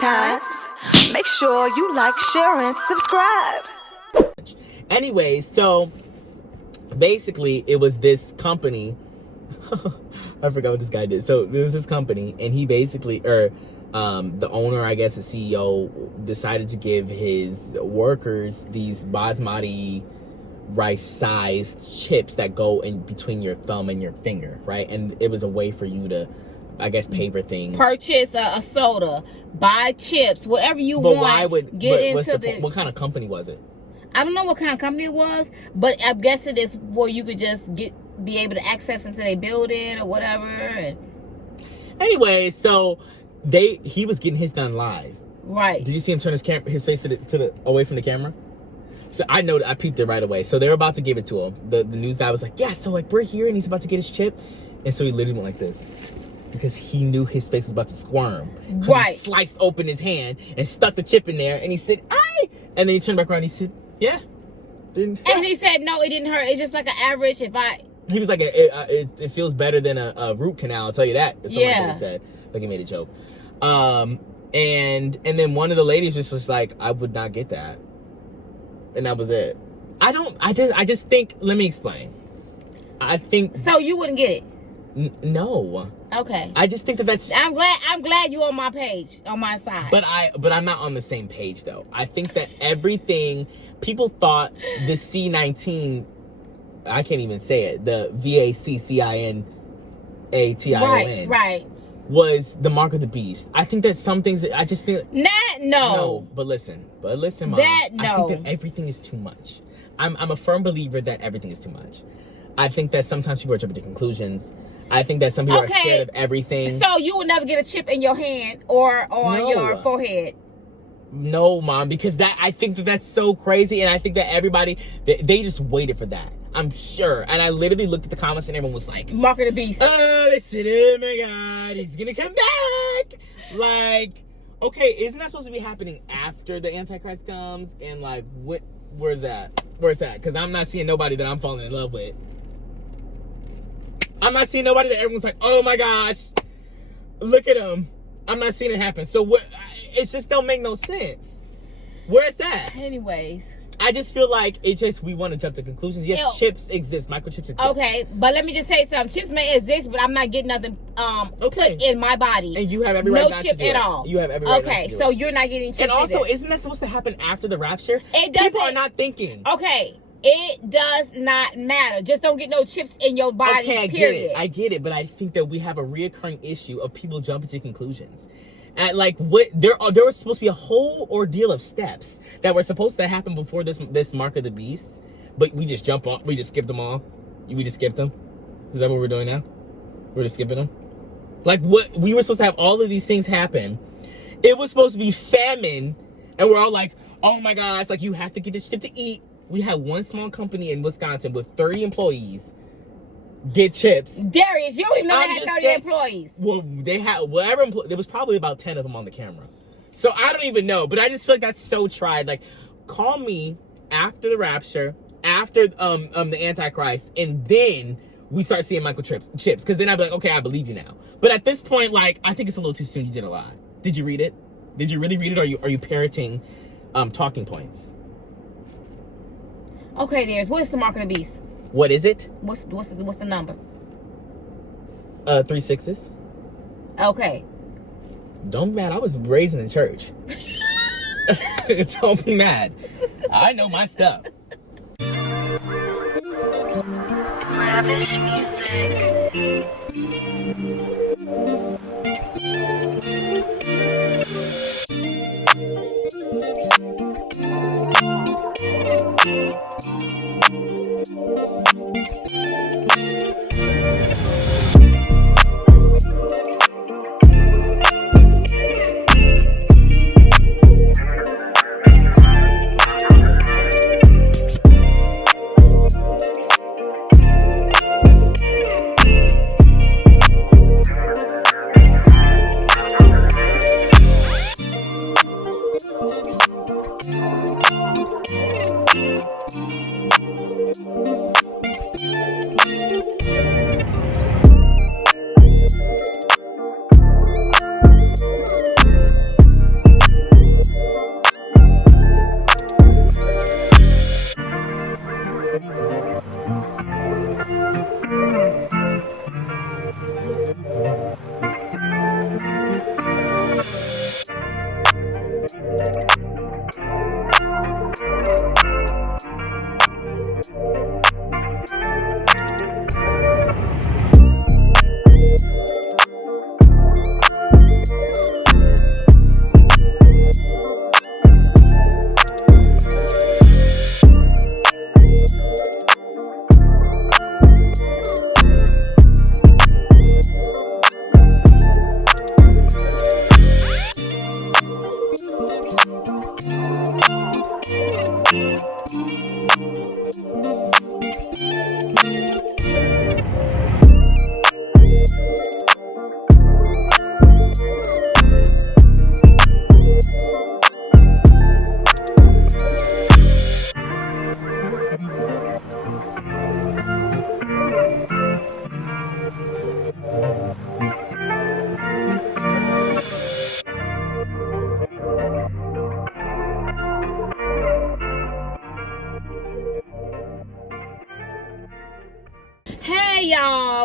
times. Make sure you like, share, and subscribe. Anyways, so basically it was this company. I forgot what this guy did. So there was this company, and he basically, the owner, I guess the CEO, decided to give his workers these basmati rice-sized chips that go in between your thumb and your finger, right? And it was a way for you to, I guess, pay for things. Purchase a soda, buy chips, whatever you want. But why would what kind of company was it? I don't know what kind of company it was, but I guess it is where you could just be able to access into their building or whatever. And anyway, so he was getting his done live. Right. Did you see him turn his face away from the camera? So I peeped it right away. So they were about to give it to him. The news guy was like, yeah, so like we're here and he's about to get his chip. And so he literally went like this. Because he knew his face was about to squirm. Right. He sliced open his hand and stuck the chip in there and he said, "Aye!" And then he turned back around and he said, "Yeah." And he said, no, it didn't hurt. It's just like an average He was like, it feels better than a root canal, I'll tell you that. Or something like that he said. Like he made a joke. And then one of the ladies was just like, I would not get that. And that was it. I just think, let me explain. I think. So you wouldn't get it? No. Okay. I just think that's. I'm glad you're on my page, on my side. But I'm not on the same page though. I think that everything, people thought the C19, I can't even say it, the VACCINATION. Right. Was the mark of the beast. I think that some things, I just think. No. But listen, Mom. No. I think that everything is too much. I'm a firm believer that everything is too much. I think that sometimes people are jumping to conclusions. I think that some people are scared of everything. So you will never get a chip in your hand or on your forehead? No, Mom, because I think that that's so crazy, and I think that everybody, they just waited for that. I'm sure. And I literally looked at the comments and everyone was like, mark of the beast. Oh, listen, oh my God, he's gonna come back. Like, okay, isn't that supposed to be happening after the Antichrist comes? And like, where's that? Because I'm not seeing nobody that I'm falling in love with. I'm not seeing nobody that everyone's like, oh my gosh, look at him. I'm not seeing it happen. So it just don't make no sense. Where's that? Anyways. I just feel like we want to jump to conclusions. Yes, chips exist. Microchips exist. Okay, but let me just say something. Chips may exist, but I'm not getting nothing put in my body. And you have every right not to do it. No chip at all. You have every right not to do it. Okay, so you're not getting chips. And also, isn't that supposed to happen after the rapture? It doesn't. People are not thinking. Okay, it does not matter. Just don't get no chips in your body, okay, I get it. But I think that we have a reoccurring issue of people jumping to conclusions. And like there was supposed to be a whole ordeal of steps that were supposed to happen before this mark of the beast, but we just skipped them all. We just skipped them. Is that what we're doing now? We're just skipping them. Like what we were supposed to have all of these things happen. It was supposed to be famine, and we're all like, oh my gosh, like you have to get this shit to eat. We had one small company in Wisconsin with 30 employees. Get chips. Darius, you don't even know they had 30 employees. Well, they had there was probably about 10 of them on the camera. So I don't even know, but I just feel like that's so tried. Like, call me after the rapture, after the Antichrist, and then we start seeing Microchips. Because then I'd be like, okay, I believe you now. But at this point, like, I think it's a little too soon. You did a lot. Did you read it? Did you really read it? Or are you parroting talking points? Okay, Darius, what is the mark of the beast? What is it? What's the number? 3 6s. Okay. Don't be mad. I was raised in the church. Don't be mad. I know my stuff. Lavish music.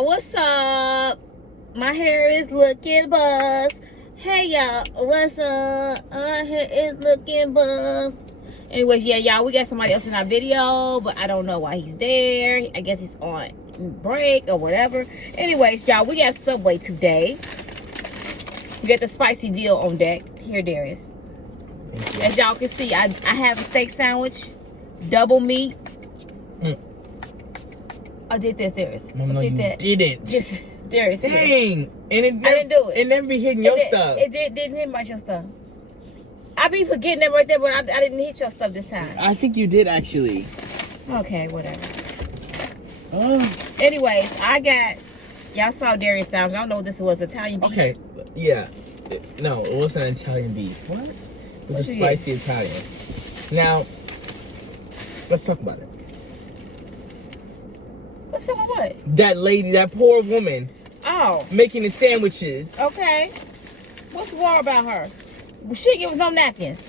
what's up? My hair is looking buzz. Hey, y'all, what's up? My hair is looking buzz. Anyways, yeah, y'all, we got somebody else in our video, but I don't know why he's there. I guess he's on break or whatever. Anyways, y'all, we got Subway today. We got the spicy deal on deck. Here, Darius. As y'all can see, I have a steak sandwich, double meat. I did this, Darius. No, you didn't. Just Darius. Dang. And it I didn't do it. It never be hitting your stuff. It didn't hit my your stuff. I be forgetting that right there, but I didn't hit your stuff this time. I think you did, actually. Okay, whatever. Oh. Anyways, y'all saw Darius sandwich. I don't know what this was, Italian beef. Okay, yeah. No, it wasn't an Italian beef. What? It was What a you spicy Italian. Now, let's talk about it. What's up with what? That lady, that poor woman, Oh, making the sandwiches. okay. What's war about her? Well, she didn't give us no napkins.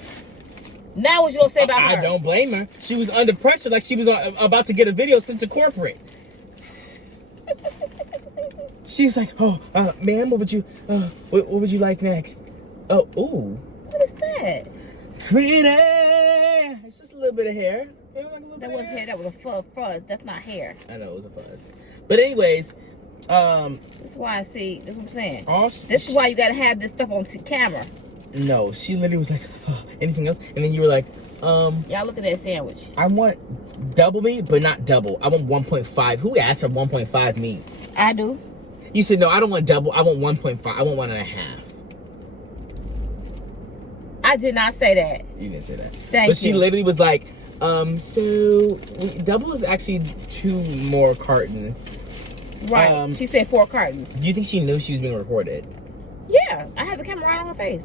Now what you gonna say about her? I don't blame her. She was under pressure, like she was about to get a video sent to corporate. She was like, "Oh, ma'am, what would you like next?" Oh, ooh. What is that? Pretty. It's just a little bit of hair. Like a little bit That of wasn't hair. That was a fuzz. That's not hair. I know it was a fuzz. But anyways, That's why I see. That's what I'm saying. this This is why you gotta have this stuff on camera. No, she literally was like, oh, anything else? And then you were like, Y'all look at that sandwich. I want double meat, but not double. I want 1.5. Who asked for 1.5 meat? I do. You said, no, I don't want double. I want 1.5. I want 1.5. I did not say that. You didn't say that. Thank But she you. literally was like, double is actually 2 more cartons. Right. She said 4 cartons. Do you think she knew she was being recorded? Yeah. I have the camera right on her face.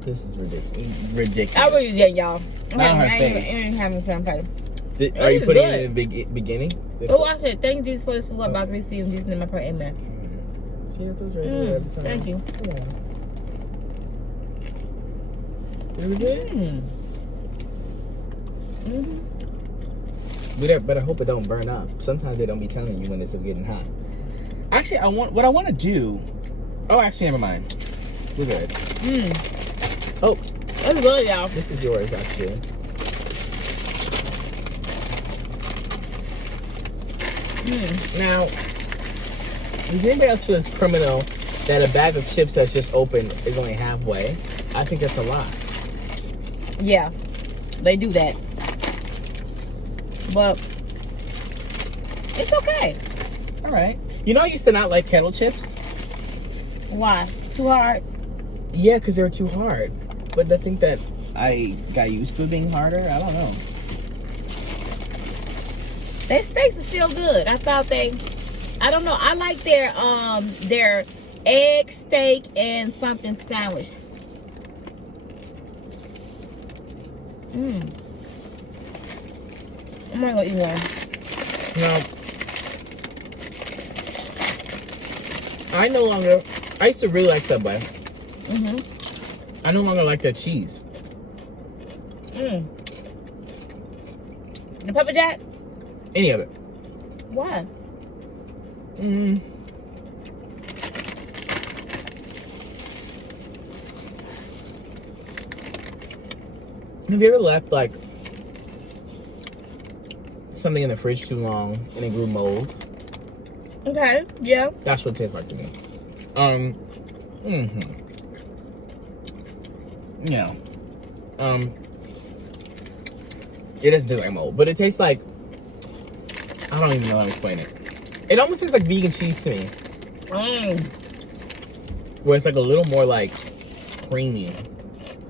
This is ridiculous. I really did, y'all. Not on her I face. ain't having some face. Are you is putting good. it in the beginning? Oh, I said, thank you, Jesus, for this food I'm about to receive. In Jesus' name I pray, amen. See, I told you right there every time. Thank you. Yeah. Is it good? But I hope it don't burn up. Sometimes they don't be telling you when it's getting hot. Actually, what I want to do. Oh, actually, never mind. We're good. Oh, That's good, y'all. this is yours, actually. Now, does anybody else feel it's criminal that a bag of chips that's just open is only halfway? I think that's a lot. Yeah. They do that. But it's okay. All right. You know, I used to not like kettle chips. Why? Too hard? Yeah, because they were too hard. But I think that I got used to it being harder. I don't know. Their steaks are still good. I don't know. I like their egg, steak, and something sandwich. I'm not gonna eat one. No. I used to really like Subway. I no longer like their cheese. The pepper jack? Any of it. Why? Have you ever left like something in the fridge too long and it grew mold? Okay, yeah. That's what it tastes like to me. Yeah. It doesn't taste like mold, but it tastes like, I don't even know how to explain it. It almost tastes like vegan cheese to me. Where it's like a little more like creamy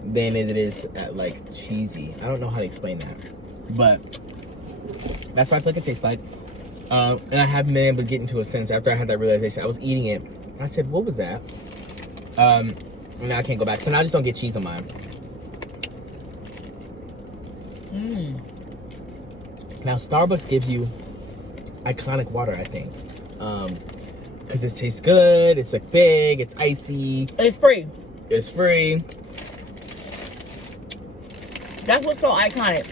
than it is like cheesy. I don't know how to explain that, but that's what I feel like it tastes like. And I haven't been able to get into a sense after I had that realization. I was eating it. I said, what was that? And now I can't go back. So now I just don't get cheese on mine. Now Starbucks gives you iconic water, I think. Because it tastes good. It's like big. It's icy. It's free. It's free. That's what's so iconic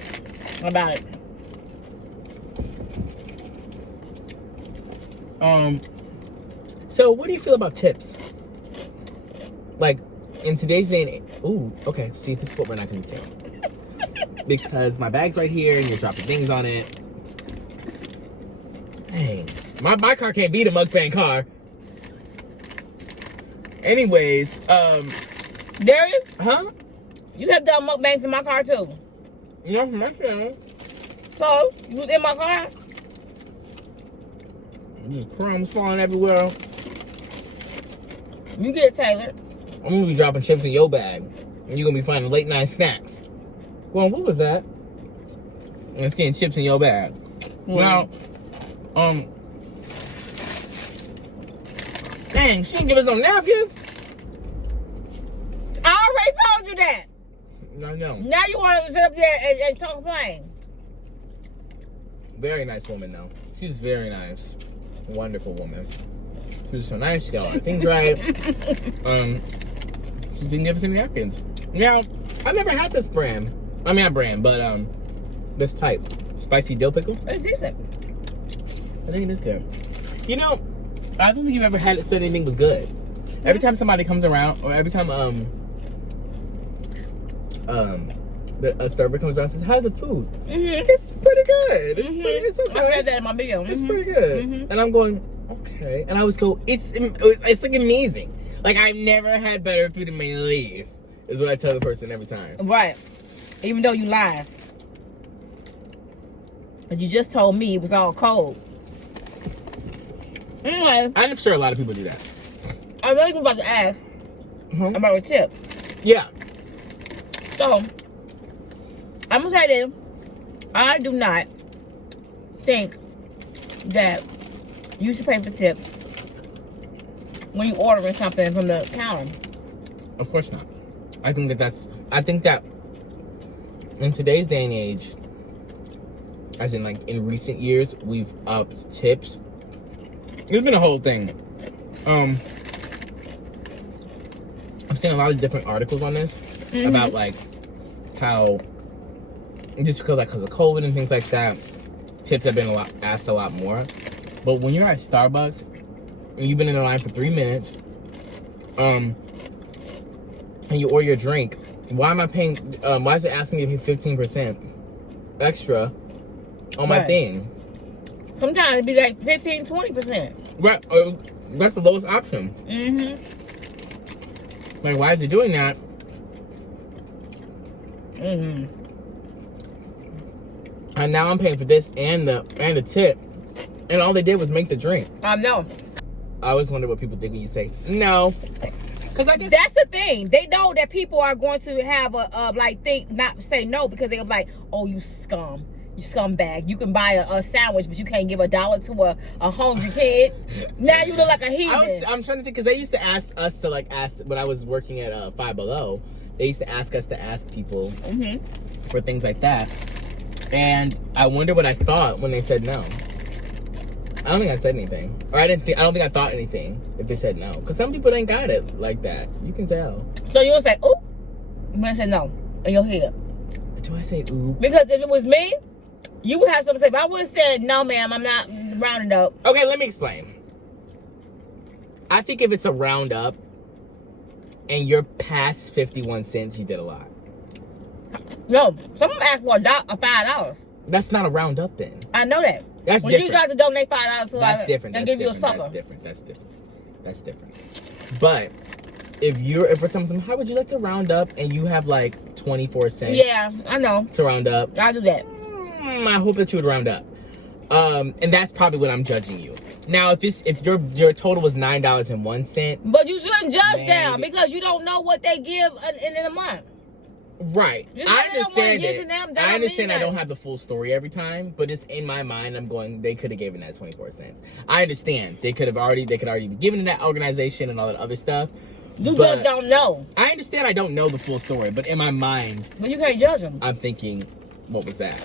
about it. So what do you feel about tips? Like, in today's day and age, ooh, okay, see, this is what we're not gonna do. Because my bag's right here and you're dropping things on it. Dang. My car can't beat a mukbang car. Anyways, Darius, huh? you have done mukbangs in my car too. No, for myself. So, you was in my car? Just crumbs falling everywhere. You get it tailored. I'm gonna be dropping chips in your bag. And you're gonna be finding late night snacks. Well, what was that? I'm seeing chips in your bag. Now, dang, she didn't give us no napkins. I already told you that. No. Now you want to sit up there and talk plain. Very nice woman, though. She's very nice. Wonderful woman. She was so nice. She got all her things right. She didn't give us any napkins. Now, I've never had this brand. I mean, not brand, but this type. Spicy dill pickle. It's decent. I think it is good. You know, I don't think you've ever had it said anything was good. Every time somebody comes around, or every time a server comes around and says, "How's the food?" It's pretty good. It's okay. I said that in my video. It's pretty good. And I'm going, okay. And I always go, it's like amazing. Like, I've never had better food in my life, is what I tell the person every time. Right. Even though you lied. But you just told me it was all cold. Anyway, I'm sure a lot of people do that. I really was about to ask about a tip. Yeah. So, I'm going to say this. I do not think that you should pay for tips when you're ordering something from the counter. Of course not. I think that in today's day and age, as in like in recent years, we've upped tips. There's been a whole thing. I've seen a lot of different articles on this about like how just because of COVID and things like that, tips have been asked a lot more. But when you're at Starbucks and you've been in the line for 3 minutes, and you order your drink, why am I paying? Why is it asking me to pay 15% extra on my thing? Sometimes it'd be like 15-20%. Right, that's the lowest option. Like, why is it doing that? And now I'm paying for this and the tip, and all they did was make the drink. I know. I always wonder what people think when you say no, because I guess that's the thing. They know that people are going to have not say no, because they're like, oh, you scum. You scumbag. You can buy a sandwich, but you can't give $1 to a hungry kid. Now you look like a heathen. I'm trying to think, because they used to ask us to ask when I was working at Five Below. They used to ask us to ask people for things like that, and I wonder what I thought when they said no. I don't think I said anything, or I don't think I thought anything if they said no, because some people ain't got it like that. You can tell. So you'll say, "Ooh," I'm gonna say no in your head. Do I say ooh? Because if it was me, you would have something to say. If I would have said, no, ma'am, I'm not rounding up. Okay, let me explain. I think if it's a round up and you're past 51 cents, you did a lot. No, someone asked for $5. That's not a round up then. I know that. That's when different. You got to donate $5 to that's different. They That's give different. you a sucker. That's different. But if for some, how would you like to round up and you have like 24 cents? Yeah, I know. To round up. I do that. I hope that you would round up. And that's probably what I'm judging you. Now, if your total was $9.01, but you shouldn't judge them because you don't know what they give in a month. Right. I understand it. I understand I that. don't have the full story every time, but just in my mind, I'm going, they could have given that 24 cents. I understand. They could already be given to that organization and all that other stuff. You just don't know. I understand I don't know the full story, but in my mind, but you can't judge them. I'm thinking, what was that?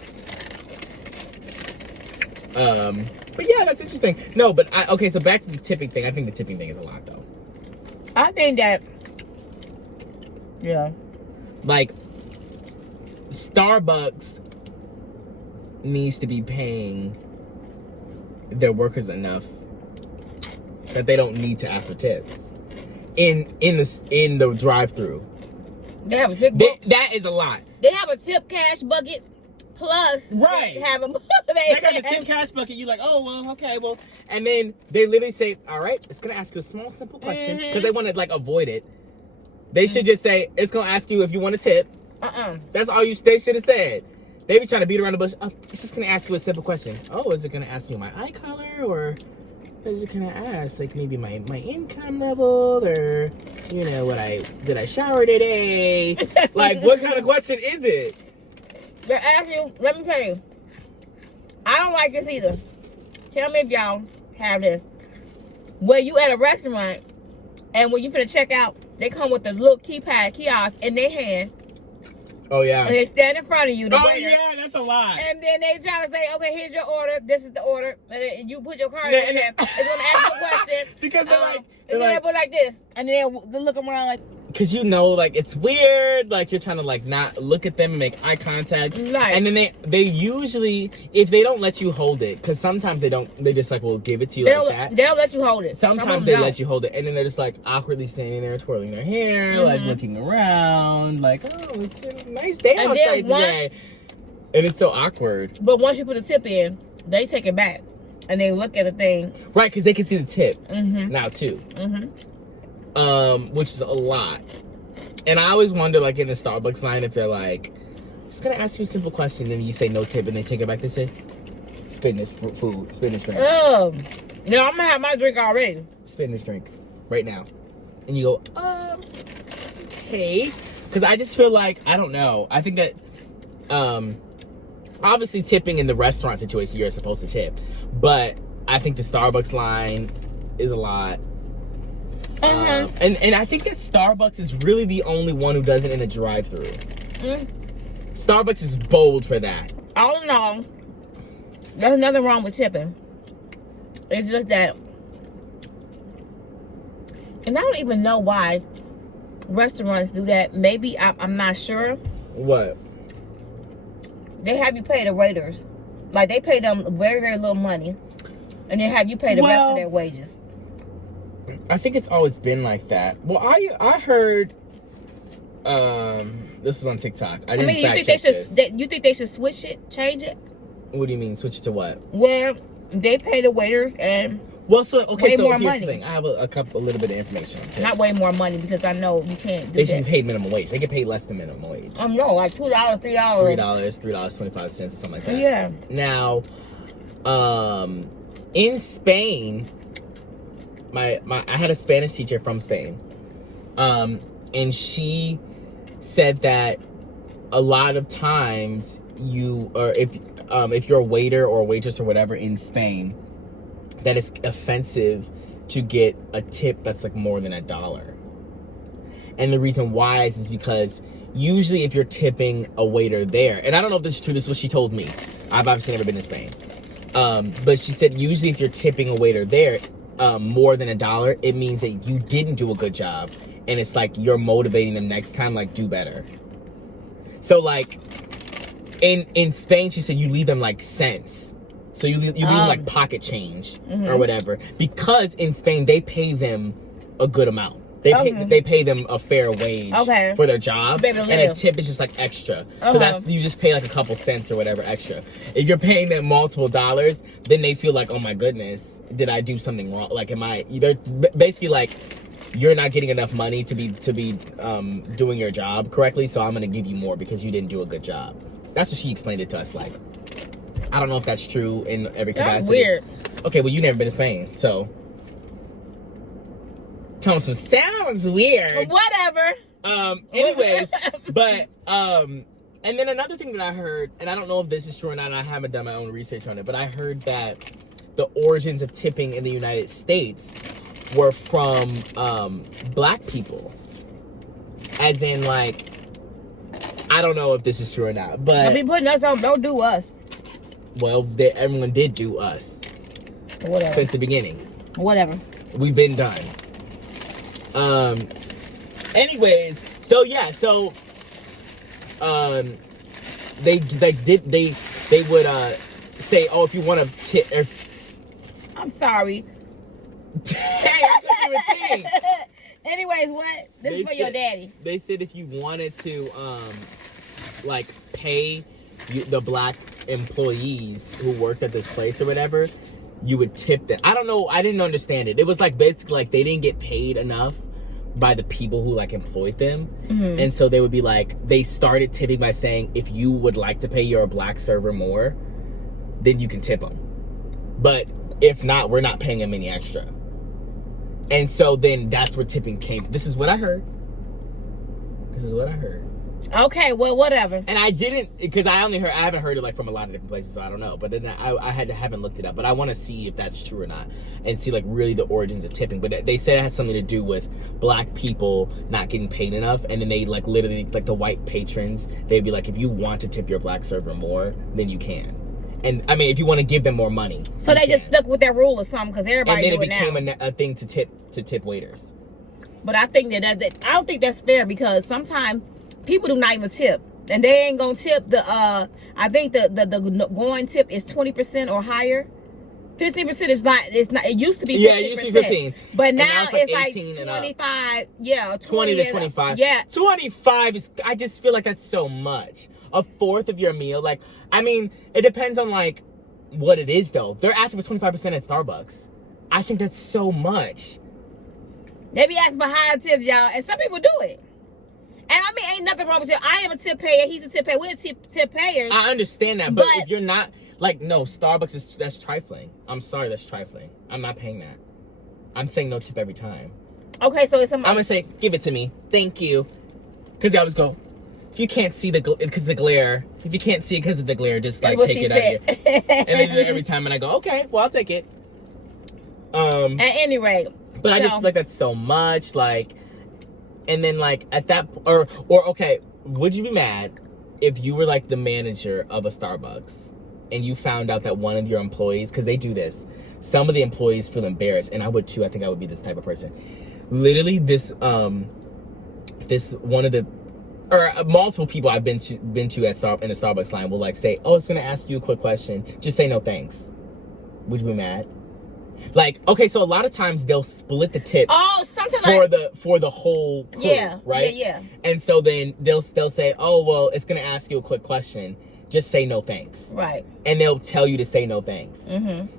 But yeah, that's interesting. No, but okay, so back to the tipping thing. I think the tipping thing is a lot, though. I think that, yeah. Like, Starbucks needs to be paying their workers enough that they don't need to ask for tips in the drive-through. They have a tip bucket. That is a lot. They have a tip cash bucket. Plus, right. They have a. They got the tip cash bucket. You like, oh well, okay, well, and then they literally say, all right, it's gonna ask you a small, simple question because they want to like avoid it. They should just say it's gonna ask you if you want a tip. That's all they should have said. They be trying to beat around the bush. Oh, it's just gonna ask you a simple question. Oh, is it gonna ask me my eye color, or is it gonna ask like maybe my income level, or you know did I shower today? Like, what kind of question is it? They ask you. Let me tell you. I don't like this either. Tell me if y'all have this. Where you at a restaurant, and when you finna check out, they come with a little kiosk in their hand. Oh, yeah. And they stand in front of you. Oh, waiter, yeah, that's a lot. And then they try to say, okay, here's your order. This is the order. And then you put your card in there. It's going to ask you a question. Because they're like... And then they put like this. And then they look around like... Because you know, like, it's weird. Like, you're trying to, like, not look at them and make eye contact. Right. And then they usually, if they don't let you hold it, because sometimes they just, like, will give it to you like that. They'll let you hold it. Sometimes they let you hold it. And then they're just, like, awkwardly standing there, twirling their hair, like, looking around. Like, oh, it's a nice day outside today. And it's so awkward. But once you put a tip in, they take it back. And they look at the thing. Right, because they can see the tip now, too. Which is a lot. And I always wonder, like, in the Starbucks line, if they're like, it's gonna ask you a simple question, and then you say no tip, and they take it back. They say, spin this food, spin this drink. No, I'm gonna have my drink already. Spin this drink right now. And you go, okay. Because I just feel like, I don't know. I think that, obviously tipping in the restaurant situation, you're supposed to tip. But I think the Starbucks line is a lot. And I think that Starbucks is really the only one who does it in a drive-thru. Starbucks is bold for that. I don't know. There's nothing wrong with tipping. It's just that, and I don't even know why restaurants do that. Maybe I'm not sure. What? They have you pay the waiters, like they pay them very, very little money, and then have you pay the rest of their wages. I think it's always been like that. Well, I heard this was on TikTok. I mean, you think they should switch it, change it? What do you mean, switch it to what? Well, they pay the waiters and so here's the thing. I have a little bit of information. Not way more money, because I know you can't do they should be paid minimum wage. They get paid less than minimum wage. No, like $2, $3. $3.25 or something like that. Yeah. Now, in Spain, I had a Spanish teacher from Spain, and she said that a lot of times if you're a waiter or a waitress or whatever in Spain, that it's offensive to get a tip that's like more than $1. And the reason why is because usually if you're tipping a waiter there, and I don't know if this is true, this is what she told me. I've obviously never been to Spain. But she said usually if you're tipping a waiter there, more than $1, it means that you didn't do a good job. And it's like you're motivating them next time, like, do better. So like in Spain, she said you leave them like cents. So you leave them like pocket change or whatever. Because in Spain, they pay them a good amount. They pay them a fair wage for their job. And a tip is just like extra. So you just pay like a couple cents or whatever extra. If you're paying them multiple dollars, then they feel like, oh my goodness, did I do something wrong? Like, they're basically like, you're not getting enough money to be doing your job correctly, so I'm gonna give you more because you didn't do a good job. That's what she explained it to us like. I don't know if that's true in every capacity. That's weird. Okay, well, you never been to Spain, so Thompson sounds weird. Whatever. Anyways, but and then another thing that I heard, and I don't know if this is true or not, and I haven't done my own research on it, but I heard that the origins of tipping in the United States were from black people. As in, like, I don't know if this is true or not, but don't be putting us on. Don't do us. Well, everyone did do us. Whatever. Since the beginning. Whatever. We've been done. Anyways, so yeah, so they would say, oh, if you want to tip. I'm sorry. Hey, I couldn't even think. Anyways, what? This is for your daddy. They said if you wanted to, like, pay the black employees who worked at this place or whatever, you would tip them. I don't know. I didn't understand it. It was like basically like they didn't get paid enough by the people who like employed them. Mm-hmm. And so they would be like, they started tipping by saying, if you would like to pay your black server more, then you can tip them. But if not, we're not paying them any extra. And so then that's where tipping came. This is what I heard. Okay, well, whatever. And I didn't, because I haven't heard it like from a lot of different places, so I don't know. But then I haven't looked it up. But I want to see if that's true or not, and see like really the origins of tipping. But they said it had something to do with black people not getting paid enough, and then they like literally like the white patrons, they'd be like, if you want to tip your black server more, then you can. And I mean, if you want to give them more money, so they just stuck with that rule or something because everybody and then do it became now. a thing to tip waiters. But I think that I don't think that's fair because sometimes people do not even tip, and they ain't gonna tip the. I think the going tip is 20% or higher. 15% is not. It's not. It used to be 15%. Yeah, it used to be 15, but now it's like 18 25. Yeah, 20 to 25. Yeah, 25 is. I just feel like that's so much. A fourth of your meal, like, I mean, it depends on like what it is though. They're asking for 25% at Starbucks. I think that's so much. They be asking for higher tips, y'all, and some people do it. And I mean, ain't nothing wrong with you. I am a tip payer. He's a tip payer. We're tip payers. I understand that, but if you're not, like, no, Starbucks that's trifling. I'm sorry, that's trifling. I'm not paying that. I'm saying no tip every time. Okay, so it's I'm gonna say, give it to me, thank you, because they always go, if you can't see because of the glare, if you can't see it because of the glare, just like take it out of here. And they do it every time, and I go, okay, well, I'll take it. At any rate. But I just feel like that's so much, like, and then like at that, or okay, would you be mad if you were like the manager of a Starbucks and you found out that one of your employees, because they do this, some of the employees feel embarrassed, and I would too. I think I would be this type of person. Literally, this one of the, or multiple people I've been to in the Starbucks line will like say, oh, it's gonna ask you a quick question. Just say no thanks. Would you be mad? Like, okay, so a lot of times they'll split the tips. Oh, something for the whole crew, yeah, right? Yeah. And so then they'll say, oh, well, it's gonna ask you a quick question. Just say no thanks. Right. And they'll tell you to say no thanks. Mm-hmm.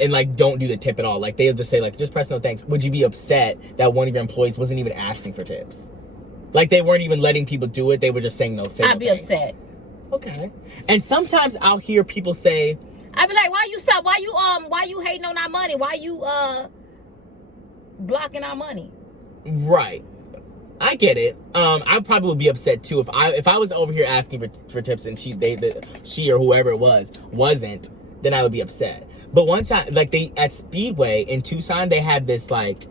And like don't do the tip at all. Like they'll just say like just press no thanks. Would you be upset that one of your employees wasn't even asking for tips? Like they weren't even letting people do it. They were just saying no. I'd be upset. Okay. And sometimes I'll hear people say, I'd be like, why you stop? Why you hating on our money? Why you blocking our money? Right. I get it. I probably would be upset too if I was over here asking for tips and she or whoever it was wasn't, then I would be upset. But one time, like at Speedway in Tucson, they had this like,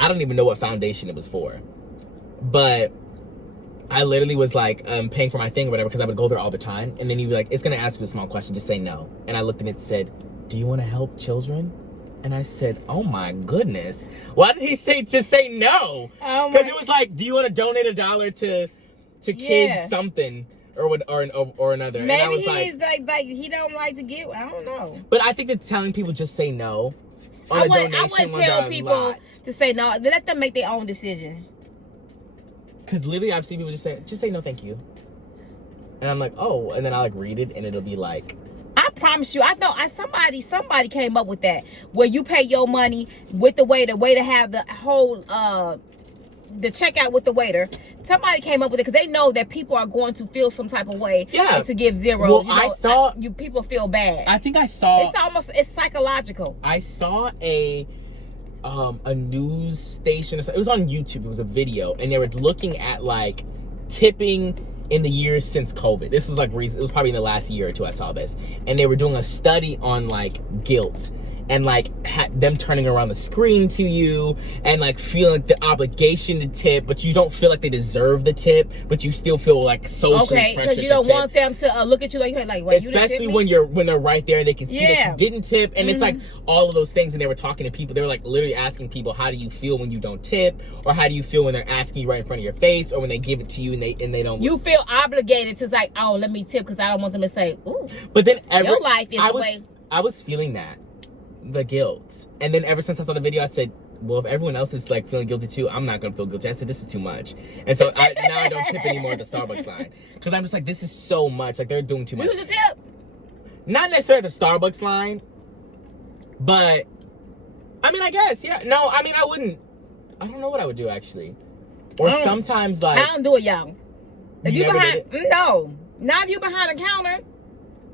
I don't even know what foundation it was for, but I literally was like paying for my thing or whatever because I would go there all the time. And then you'd be like, it's going to ask you a small question. Just say no. And I looked and it said, do you want to help children? And I said, oh my goodness. Why did he say to say no? Because it was like, do you want to donate $1 to kids something or another? Maybe and I was he's like he don't like to give. I don't know. But I think that telling people just say no. I wouldn't tell people to say no. Let them make their own decision. Because literally I've seen people just say no thank you. And I'm like, oh, and then I like read it and it'll be like, I promise you, I know somebody came up with that where you pay your money with the waiter have the whole the checkout with the waiter. Somebody came up with it because they know that people are going to feel some type of way to give zero. Well, people feel bad. I think I saw it's psychological. I saw a news station. It was on YouTube. It was a video, and they were looking at like tipping in the years since COVID. This was like recent. It was probably in the last year or two I saw this, and they were doing a study on like guilt and like them turning around the screen to you and like feeling like the obligation to tip, but you don't feel like they deserve the tip, but you still feel like socially pressured because you don't want them to look at you like wait, especially when they're right there and they can see that you didn't tip, and it's like all of those things. And they were talking to people. They were like literally asking people, how do you feel when you don't tip, or how do you feel when they're asking you right in front of your face, or when they give it to you and they don't. You feel obligated to like, oh, let me tip because I don't want them to say, ooh. But then your life is I was feeling that the guilt. And then ever since I saw the video, I said, well, if everyone else is like feeling guilty too, I'm not gonna feel guilty. I said, this is too much. And so now I don't tip anymore at the Starbucks line. Because I'm just like, this is so much. Like, they're doing too much. Use a tip. Not necessarily at the Starbucks line, but I mean, I guess, yeah. No, I mean, I wouldn't. I don't know what I would do, actually. Or sometimes, like... I don't do it, y'all. If you never behind... did it? No. Not if you behind the counter.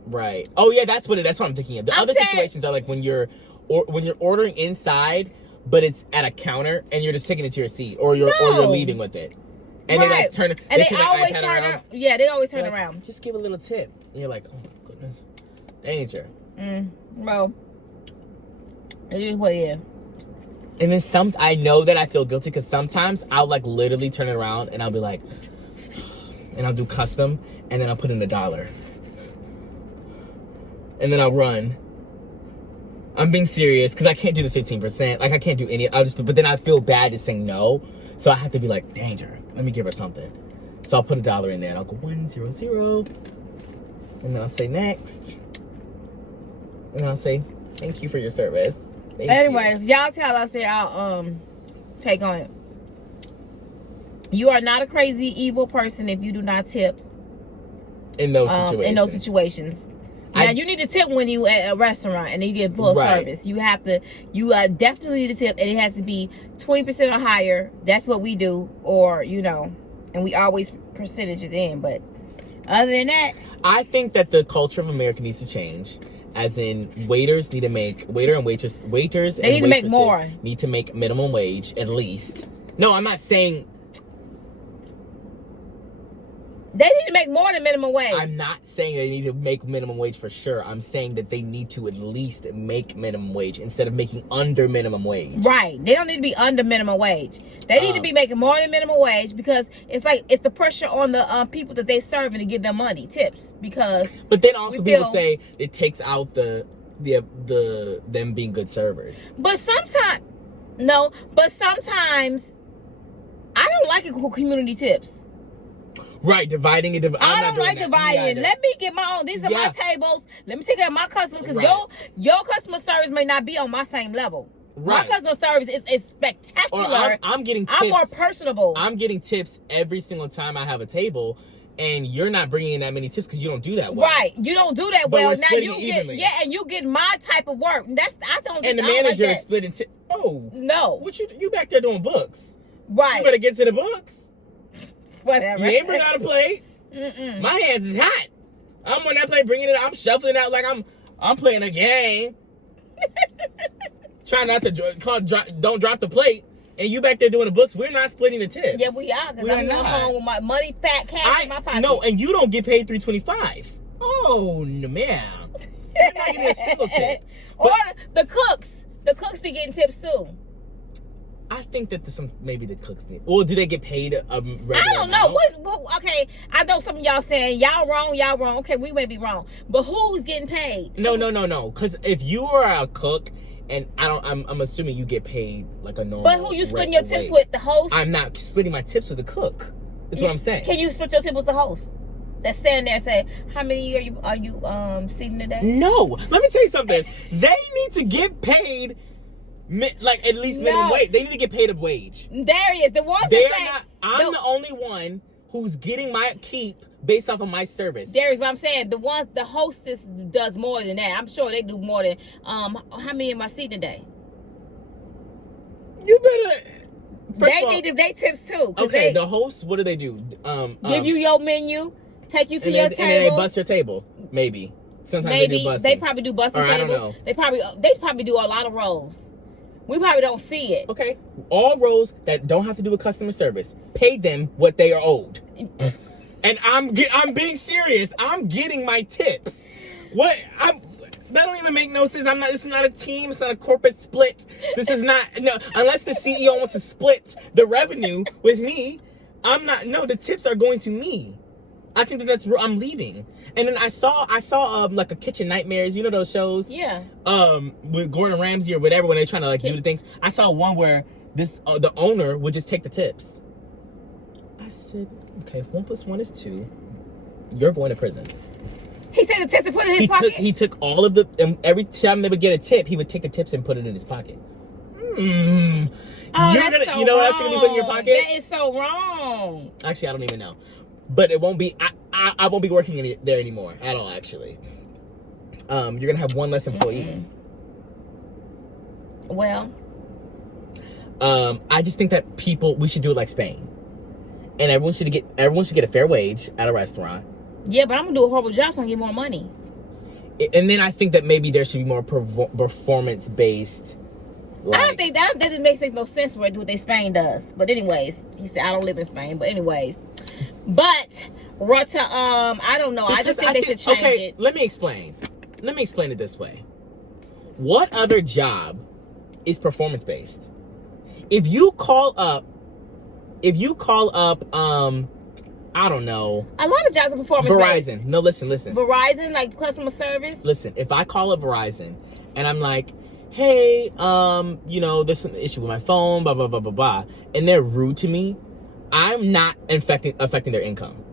Right. Oh, yeah, that's what I'm thinking of. The other situations are like when you're ordering inside, but it's at a counter, and you're just taking it to your seat, or you're leaving with it. And they like turn... And they always turn around. Yeah, they always turn around. Just give a little tip. And you're like, oh, my goodness. Danger. Well, it is what it is. And then I know that I feel guilty because sometimes I'll like literally turn it around and I'll be like, and I'll do custom and then I'll put in $1. And then I'll run. I'm being serious because I can't do the 15%. Like I can't do any, but then I feel bad just saying no. So I have to be like, danger, let me give her something. So I'll put $1 in there and I'll go 100. And then I'll say next. And I'll say, thank you for your service. Anyway, if y'all tell us y'all take on it. You are not a crazy, evil person if you do not tip in those situations. Now you need to tip when you at a restaurant and you get full service. You have to. You definitely need to tip, and it has to be 20% or higher. That's what we do, or and we always percentage it in. But other than that, I think that the culture of America needs to change. As in, waiters and waitresses make more. Need to make minimum wage at least. No, I'm not saying they need to make more than minimum wage. I'm not saying they need to make minimum wage for sure. I'm saying that they need to at least make minimum wage instead of making under minimum wage. Right. They don't need to be under minimum wage. They need to be making more than minimum wage because it's the pressure on the people that they serving to give them money, tips. But then also people say it takes out the them being good servers. But sometimes I don't like it when community tips. Right, dividing it. I don't like dividing. Let me get my own. These are my tables. Let me take care of my customers because your customer service may not be on my same level. Right. My customer service is spectacular. Or I'm getting tips. I'm more personable. I'm getting tips every single time I have a table, and you're not bringing in that many tips because you don't do that well. Right, you don't do that well. Now you get and you get my type of work. I don't. And the manager is splitting tips. Oh no! What you back there doing books? Right. You better get to the books. Whatever. You ain't bring out a plate. My hands is hot. I'm on that plate, bringing it out. I'm shuffling out like I'm playing a game. Trying not to don't drop the plate. And you back there doing the books. We're not splitting the tips. Yeah, we are. Because I'm going home with my money, fat cash in my pocket. No, and you don't get paid $3.25. Oh, no, ma'am. You're not getting a single tip. Or the cooks. The cooks be getting tips too. I think that maybe the cooks need. Or do they get paid a regular I don't know. What, okay, I know some of y'all saying y'all wrong. Okay, we may be wrong, but who's getting paid? No. Because if you are a cook, and I'm assuming you get paid like a normal. But who you splitting your tips with? The host? I'm not splitting my tips with the cook. That's what I'm saying. Can you split your tips with the host? That stand there and say, how many are you seating today? No. Let me tell you something. They need to get paid. Like at least minimum wage. They need to get paid a wage. Darius, the ones that say I'm the only one who's getting my keep based off of my service. Darius, but I'm saying the hostess does more than that. I'm sure they do more than how many am I seating today? You better. They tips too. Okay, the hosts, what do they do? Give you your menu, take you to your table, and then they bust your table. Maybe. Sometimes they do busting. They probably do busting table. I don't know. They probably do a lot of roles. We probably don't see it. Okay. All roles that don't have to do with customer service, pay them what they are owed. And I'm being serious. I'm getting my tips. That don't even make no sense. This is not a team. It's not a corporate split. This is not, unless the CEO wants to split the revenue with me, the tips are going to me. I think I'm leaving. And then I saw like a Kitchen Nightmares, you know those shows? Yeah. With Gordon Ramsay or whatever when they're trying to do the things. I saw one where the owner would just take the tips. I said, okay, if 1 + 1 is 2, you're going to prison. He took the tips and put it in his pocket? He took all of the, every time they would get a tip, he would take the tips and put it in his pocket. Oh, that's so you know wrong. what else you're gonna be putting in your pocket? That is so wrong. Actually, I don't even know. But it won't be, I won't be working there anymore at all, actually. You're gonna have one less employee. Well. I just think that we should do it like Spain. And everyone should get a fair wage at a restaurant. Yeah, but I'm gonna do a horrible job so I can get more money. And then I think that maybe there should be more performance-based. I don't think that makes no sense for what Spain does. But anyways, he said I don't live in Spain. But anyways, Rota, I don't know. I just think they should change it. Let me explain it this way. What other job is performance-based? If you call up, I don't know. A lot of jobs are performance-based. Verizon. No, listen. Verizon, like customer service. Listen, if I call up Verizon and I'm like, hey, there's some issue with my phone, blah, blah, blah, blah, blah, and they're rude to me, I'm not affecting their income.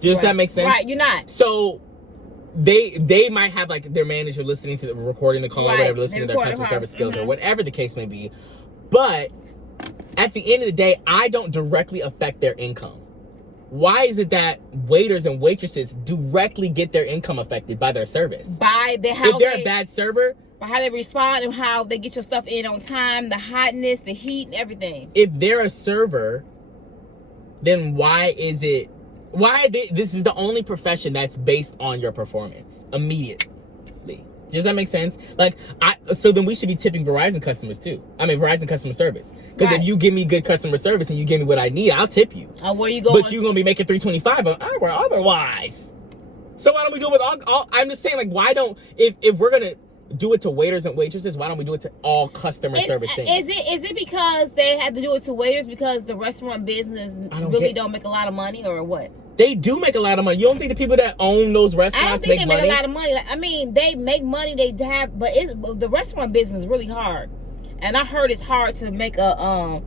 Does that make sense? Right, you're not. So they might have like their manager listening to recording the call or whatever, listening to their customer service skills or whatever the case may be. But at the end of the day, I don't directly affect their income. Why is it that waiters and waitresses directly get their income affected by their service? If they're a bad server, by how they respond and how they get your stuff in on time, the hotness, the heat, and everything. If they're a server, then this is the only profession that's based on your performance immediately. Does that make sense? So then we should be tipping Verizon customers too. I mean, Verizon customer service. Because if you give me good customer service and you give me what I need, I'll tip you. Where you going? But you're going to be making $325 otherwise. So why don't we do it with all I'm just saying, why don't, if we're going to do it to waiters and waitresses, why don't we do it to all customer service things? Is it because they have to do it to waiters because the restaurant business don't make a lot of money, or what? They do make a lot of money. You don't think the people that own those restaurants make money? I don't think they make a lot of money. They make money. But the restaurant business is really hard, and I heard it's hard to make the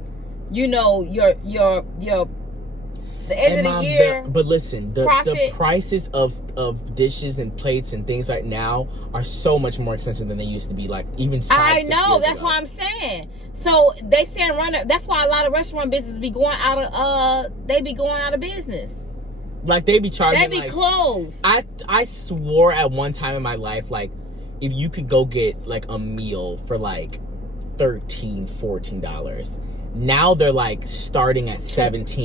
end of the year. But listen, the prices of dishes and plates and things right now are so much more expensive than they used to be. Like even 5-6 years ago. That's what I'm saying. So they saying that's why a lot of restaurant businesses be going out of business. Like they be charging. They be closed. I swore at one time in my life, like if you could go get like a meal for like $13-14. Now they're like starting at $17 to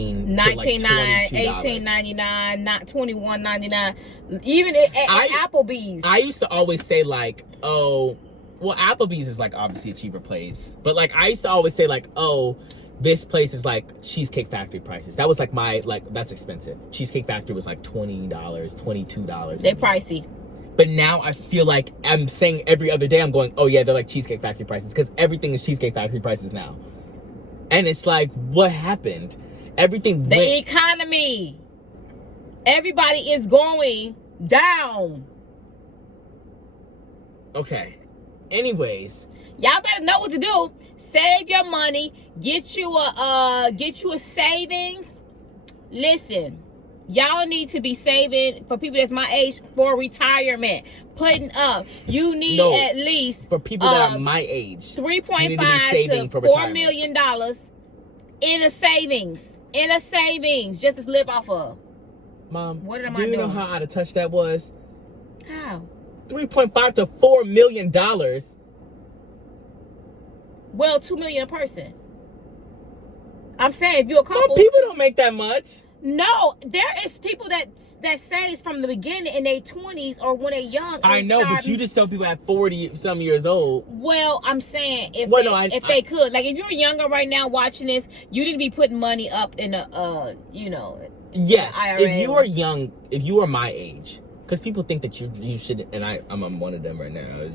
like $22. $18.99, not $21.99. Even at Applebee's. I used to always say like, oh, well, Applebee's is like obviously a cheaper place, but like I used to always say like, oh, this place is like Cheesecake Factory prices. That was like that's expensive. Cheesecake Factory was like $20, $22. They're pricey. But now I feel like I'm saying every other day, I'm going, oh yeah, they're like Cheesecake Factory prices, because everything is Cheesecake Factory prices now. And it's like, what happened? The economy. Everybody is going down. Okay. Anyways. Y'all better know what to do. Save your money. Get you a savings. Listen, y'all need to be saving, for people that's my age, for retirement. Putting up. You need at least, for people that are my age, $3.5 to $4 million in a savings. Just to live off of. Mom, what am I doing? Do you know how out of touch that was? How? $3.5 to $4 million. Well, $2 million a person. I'm saying, if you're a couple, well, people don't make that much. No, there is people that saves from the beginning in their 20s or when they're young. I know, but you just tell people at 40 some years old. Well, I'm saying if they could, like if you're younger right now watching this, you need to be putting money up in a yes, IRA. If you are young, if you are my age, because people think that you should, and I'm one of them right now.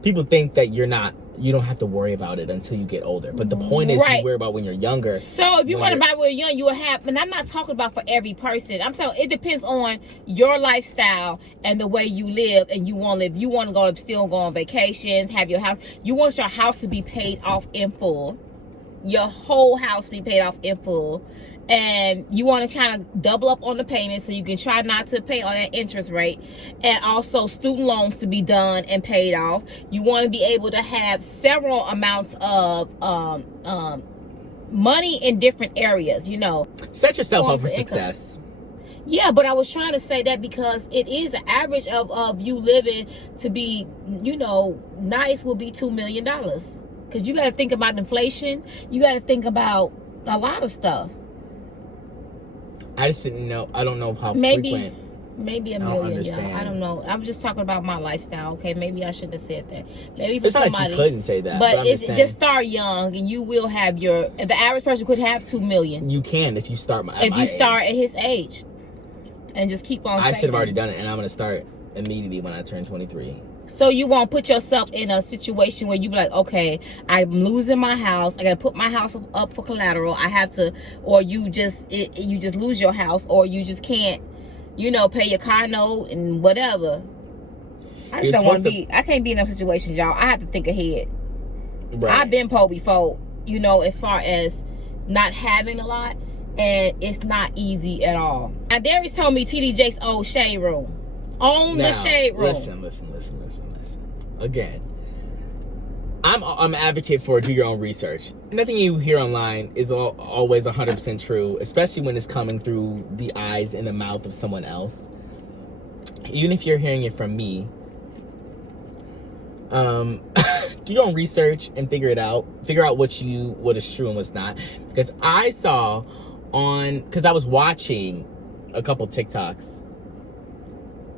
People think that you don't have to worry about it until you get older. But the point is, you worry about when you're younger. So if you worry about when you're young, you will have, and I'm not talking about for every person. I'm talking, it depends on your lifestyle and the way you live, and you want to live. You want to still go on vacations, have your house. You want your house to be paid off in full. Your whole house be paid off in full. and you want to kind of double up on the payments so you can try not to pay on that interest rate, and also student loans to be done and paid off. You want to be able to have several amounts of money in different areas, you know. Set yourself up for success. Yeah, but I was trying to say that because it is an average of you living to be, you know, nice will be $2 million. Because you got to think about inflation. You got to think about a lot of stuff. I just didn't know. I don't know how frequent. Maybe $1 million, y'all. I don't know. I'm just talking about my lifestyle, okay? Maybe I shouldn't have said that. Maybe for it's somebody. Not like you couldn't say that. But it's just start young, and you will have the average person could have $2 million. You can if you start at his age. And just keep on I should have already done it, and I'm going to start immediately when I turn 23. So you won't put yourself in a situation where you be like, okay, I'm losing my house. I got to put my house up for collateral. I have to, or you just lose your house, or you just can't, you know, pay your car note and whatever. I just don't want to be, I can't be in those situations, y'all. I have to think ahead. Right. I've been poor before, you know, as far as not having a lot. And it's not easy at all. Now, Darius told me TD Jake's old shade room. The shade room. Listen. Again, I'm an advocate for do your own research. Nothing you hear online is always 100% true, especially when it's coming through the eyes and the mouth of someone else. Even if you're hearing it from me, do your own research and figure it out. Figure out what is true and what's not. Because I saw because I was watching a couple TikToks,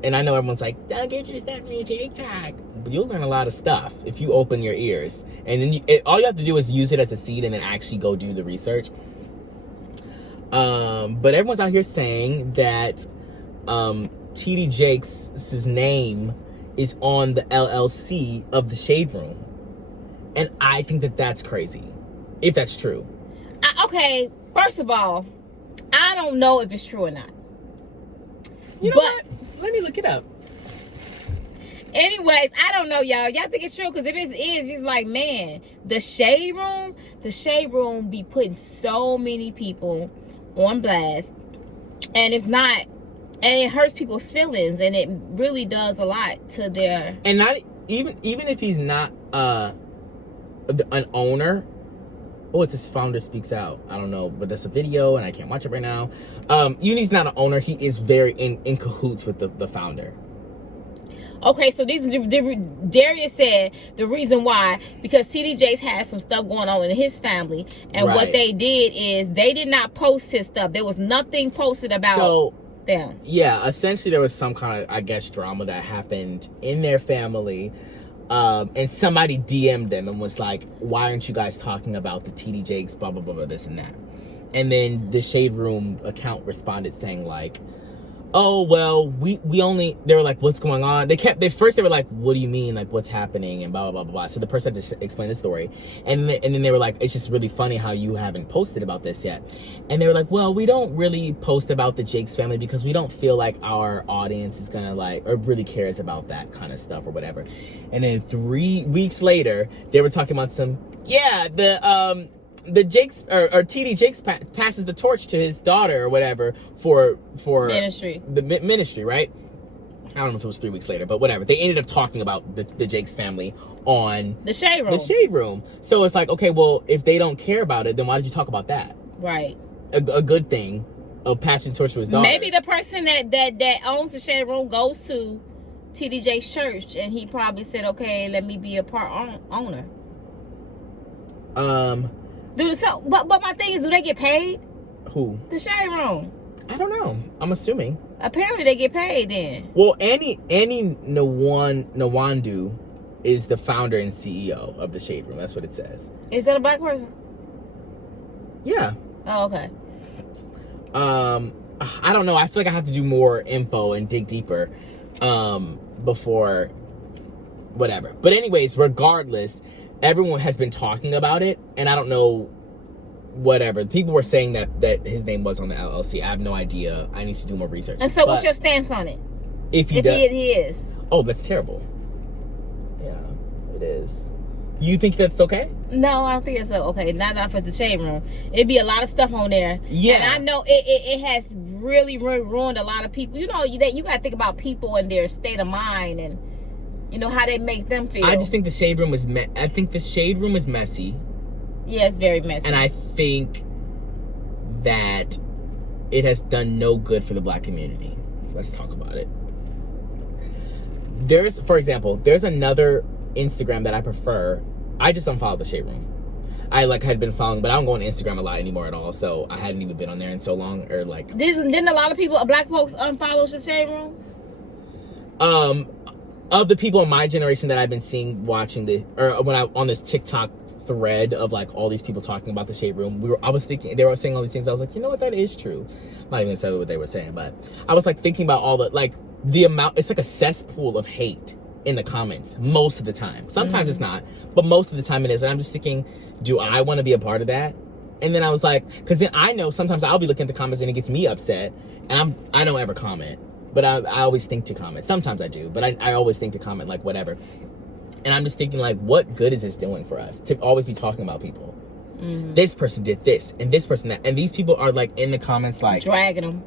and I know everyone's like, don't get your stuff from your TikTok, but you'll learn a lot of stuff if you open your ears, and then all you have to do is use it as a seed and then actually go do the research. But everyone's out here saying that TD Jakes' name is on the LLC of the Shade Room, and I think that that's crazy if that's true. Okay, first of all, I don't know if it's true or not. You know what? Let me look it up. Anyways, I don't know, y'all. Y'all think it's true? Because if it is, you're like, man, the shade room be putting so many people on blast. And it's not, and it hurts people's feelings. And it really does a lot to their... And not even if he's not an owner. Oh, it's his founder speaks out. I don't know, but that's a video and I can't watch it right now. Even if he's not an owner, he is very in cahoots with the founder. Okay, so Darius said the reason why, because TD Jakes has some stuff going on in his family, and what they did is they did not post his stuff. There was nothing posted about them. Yeah, essentially there was some kind of, I guess, drama that happened in their family. And somebody DM'd them and was like, why aren't you guys talking about the TD Jakes, blah, blah, blah, blah, this and that. And then the Shade Room account responded saying like, oh, well, we only, they were like, what's going on? First they were like, what do you mean? Like, what's happening? And blah, blah, blah, blah, blah. So the person had to explain the story. And then they were like, it's just really funny how you haven't posted about this yet. And they were like, well, we don't really post about the Jakes family because we don't feel like our audience is gonna like, or really cares about that kind of stuff or whatever. And then 3 weeks later, they were talking about the Jakes or TD Jakes passes the torch to his daughter or whatever for ministry. The ministry, right? I don't know if it was 3 weeks later, but whatever. They ended up talking about the Jakes family on the Shade Room. The Shade Room. So it's like, okay, well, if they don't care about it, then why did you talk about that? Right. A good thing of passing the torch to his daughter. Maybe the person that owns the Shade Room goes to TD Jakes' church, and he probably said, okay, let me be a part owner. But my thing is, do they get paid? Who? The Shade Room. I don't know. I'm assuming. Apparently they get paid then. Well, Annie Nwandu is the founder and CEO of the Shade Room. That's what it says. Is that a black person? Yeah. Oh, okay. I don't know. I feel like I have to do more info and dig deeper before whatever. But anyways, regardless, everyone has been talking about it, and I don't know, whatever. People were saying that his name was on the LLC. I have no idea. I need to do more research. And so what's your stance on it? If he is. Oh, that's terrible. Yeah, it is. You think that's okay? No, I don't think it's okay. Not for the shade room. It'd be a lot of stuff on there. Yeah. And I know it has really ruined a lot of people. You know, you got to think about people and their state of mind and, you know, how they make them feel. I just think the shade room is I think the shade room is messy. Yeah, it's very messy. And I think that it has done no good for the black community. Let's talk about it. For example, there's another Instagram that I prefer. I just unfollowed the shade room. I had been following, but I don't go on Instagram a lot anymore at all, so I hadn't even been on there in so long. Or didn't a lot of people, black folks, unfollow the shade room? Of the people in my generation that I've been seeing watching this, or when I on this TikTok thread of all these people talking about the shade room, I was thinking, they were saying all these things. I was like, you know what, that is true. I'm not even gonna tell you what they were saying, but I was thinking about all the amount. It's like a cesspool of hate in the comments most of the time. Sometimes it's not, but most of the time it is. And I'm just thinking, do I want to be a part of that? And then I was like, because then I know sometimes I'll be looking at the comments and it gets me upset, and I don't ever comment, but I always think to comment. Sometimes I do, but I always think to comment, whatever. And I'm just thinking, what good is this doing for us to always be talking about people? This person did this and this person that, and these people are in the comments dragging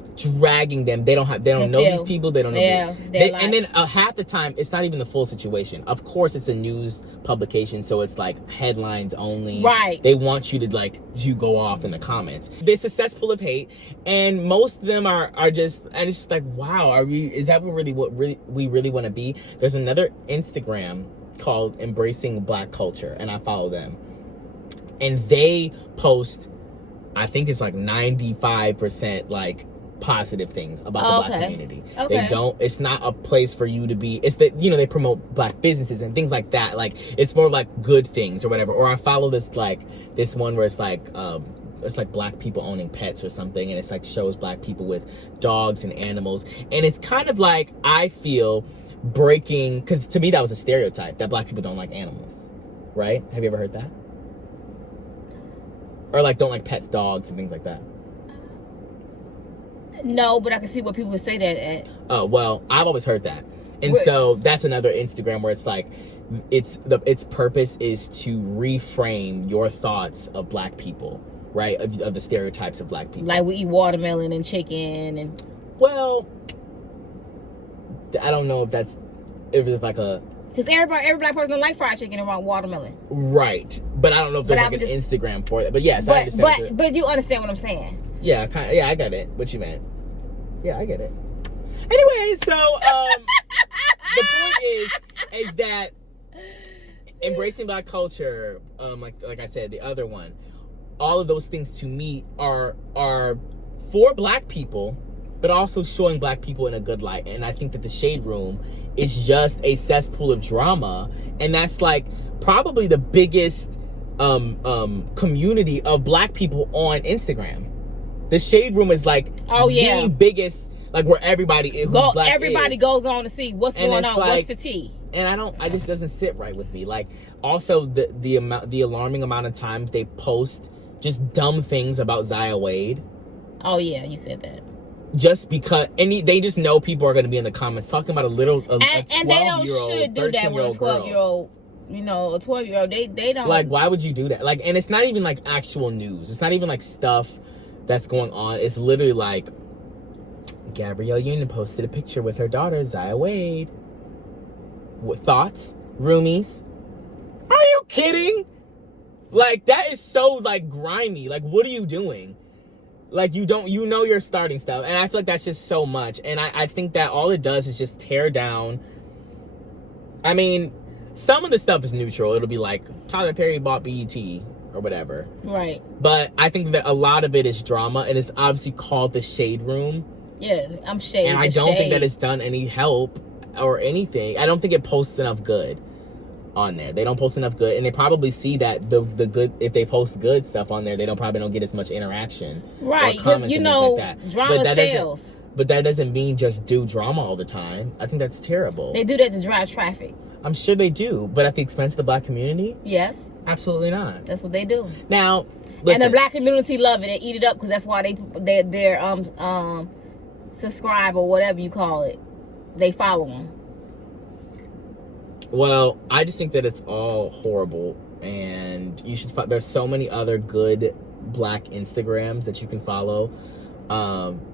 them. They don't know these people. They don't know. And then half the time it's not even the full situation. Of course, it's a news publication, so it's headlines only. Right. They want you to you go off in the comments. There's a cesspool of hate, and most of them are just, and it's just wow, is that what we really want to be? There's another Instagram called Embracing Black Culture, and I follow them. And they post, I think it's 95% positive things about the black community. Okay. It's not a place for you to be. It's that, they promote black businesses and things like that. It's more good things or whatever. Or I follow this this one where it's black people owning pets or something, and it's shows black people with dogs and animals. And it's kind of I feel breaking, because to me that was a stereotype that black people don't like animals, right? Have you ever heard that? Or don't like pets, dogs, and things like that? No, but I can see what people would say that at. Oh, well, I've always heard that. And so that's another Instagram where it's its purpose is to reframe your thoughts of black people, right? Of the stereotypes of black people. We eat watermelon and chicken and... Well, I don't know if it's a... Because every black person don't like fried chicken and want watermelon. Right. But I don't know if there's an Instagram for that. But yes, I understand. But you understand what I'm saying. Yeah, I got it. What you meant. Yeah, I get it. Anyway, so the point is that embracing black culture, like I said, the other one, all of those things to me are for black people, but also showing black people in a good light. And I think that the shade room is just a cesspool of drama, and that's probably the biggest community of black people on Instagram. The shade room is the biggest, where everybody goes on to see what's going on, what's the tea. And I just doesn't sit right with me. Also the alarming amount of times they post just dumb things about Zaya Wade. Oh yeah, you said that. Just because, and they just know people are going to be in the comments talking about a 12-year-old, and they don't should do that with a 12-year-old. A 12-year-old, they don't. Why would you do that? And it's not even actual news. It's not even stuff that's going on. It's literally Gabrielle Union posted a picture with her daughter Zaya Wade. What thoughts? Roomies? Are you kidding? That is so grimy. What are you doing? You're starting stuff. And I feel that's just so much. And I think that all it does is just tear down. I mean, some of the stuff is neutral. It'll be Tyler Perry bought BET or whatever. Right. But I think that a lot of it is drama, and it's obviously called the shade room. Yeah, I'm shade. And I don't think that it's done any help or anything. I don't think it posts enough good on there. They don't post enough good, and they probably see that the good, if they post good stuff on there, they probably don't get as much interaction, right? Because drama sells. But that doesn't mean just do drama all the time. I think that's terrible. They do that to drive traffic. I'm sure they do, but at the expense of the black community? Yes, absolutely not. That's what they do. Now, listen. And the black community love it and eat it up, because that's why they're subscribe or whatever you call it. They follow them. Well, I just think that it's all horrible, and you should. There's so many other good Black Instagrams that you can follow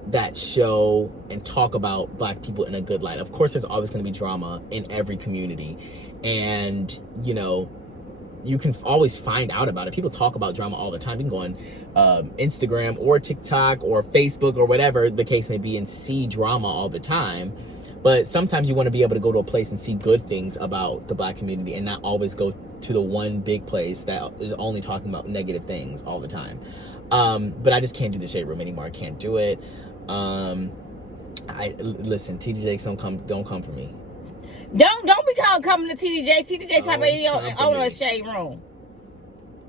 that show and talk about Black people in a good light. Of course, there's always going to be drama in every community, and you know, you can always find out about it. People talk about drama all the time. You can go on Instagram or TikTok or Facebook or whatever the case may be and see drama all the time. But sometimes you want to be able to go to a place and see good things about the Black community and not always go to the one big place that is only talking about negative things all the time. But I just can't do the Shade Room anymore. I can't do it. Listen, TDJs don't come for me. Don't be called coming to TDJ. TDJ's probably on a Shade Room.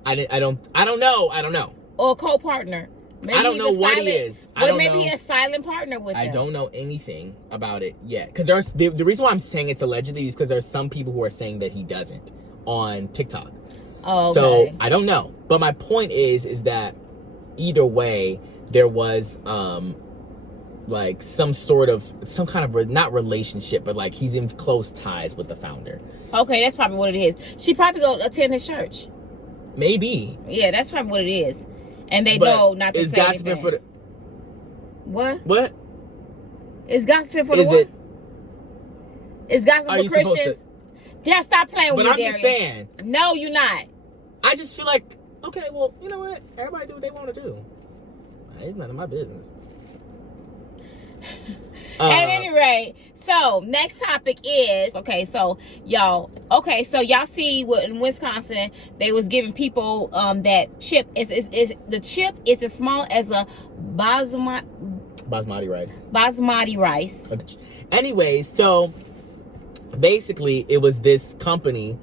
I don't know. Or a co-partner. Maybe I don't know what he is. Or maybe he's a silent partner with them. I don't know anything about it yet. Because the reason why I'm saying it's allegedly is because there's some people who are saying that he doesn't on TikTok. Oh, okay. So I don't know. But my point is that either way, there was like some kind of not relationship, but like he's in close ties with the founder. Okay, that's probably what it is. She probably go attend his church. Maybe. Yeah, that's probably what it is. And they know not to say anything. Gossiping for the what? Is gossiping for the what? Is gossiping for Christians? Just stop playing with me, Darius. But I'm just saying. No, you're not. I just feel like, okay, well, you know what? Everybody do what they want to do. It's none of my business. At any rate, so next topic is so y'all see what in Wisconsin they was giving people that chip is the chip is as small as a basmati rice. Anyways, so basically it was this company.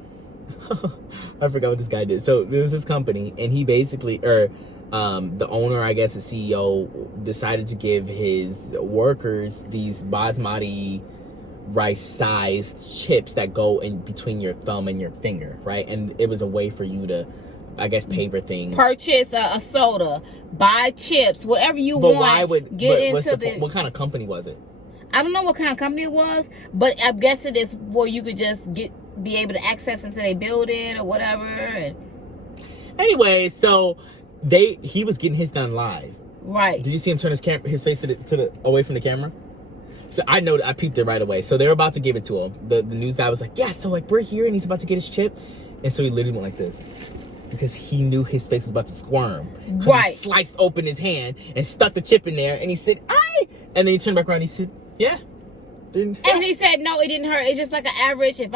I forgot what this guy did. So there was this company, and he basically the owner, I guess the CEO, decided to give his workers these basmati rice-sized chips that go in between your thumb and your finger, right? And it was a way for you to, I guess, pay for things. Purchase a soda, buy chips, whatever you want. What kind of company was it? I don't know what kind of company it was, but I guess it is where you could just be able to access into their building or whatever. And anyway, so he was getting his done live. Right. Did you see him turn his face away from the camera? So I peeped it right away. So they were about to give it to him. The news guy was like, yeah, so like we're here and he's about to get his chip. And so he literally went like this. Because he knew his face was about to squirm. Right. He sliced open his hand and stuck the chip in there and he said, "Aye!" And then he turned back around and he said, "Yeah. Didn't hurt." And he said, "No, it didn't hurt. It's just like an average He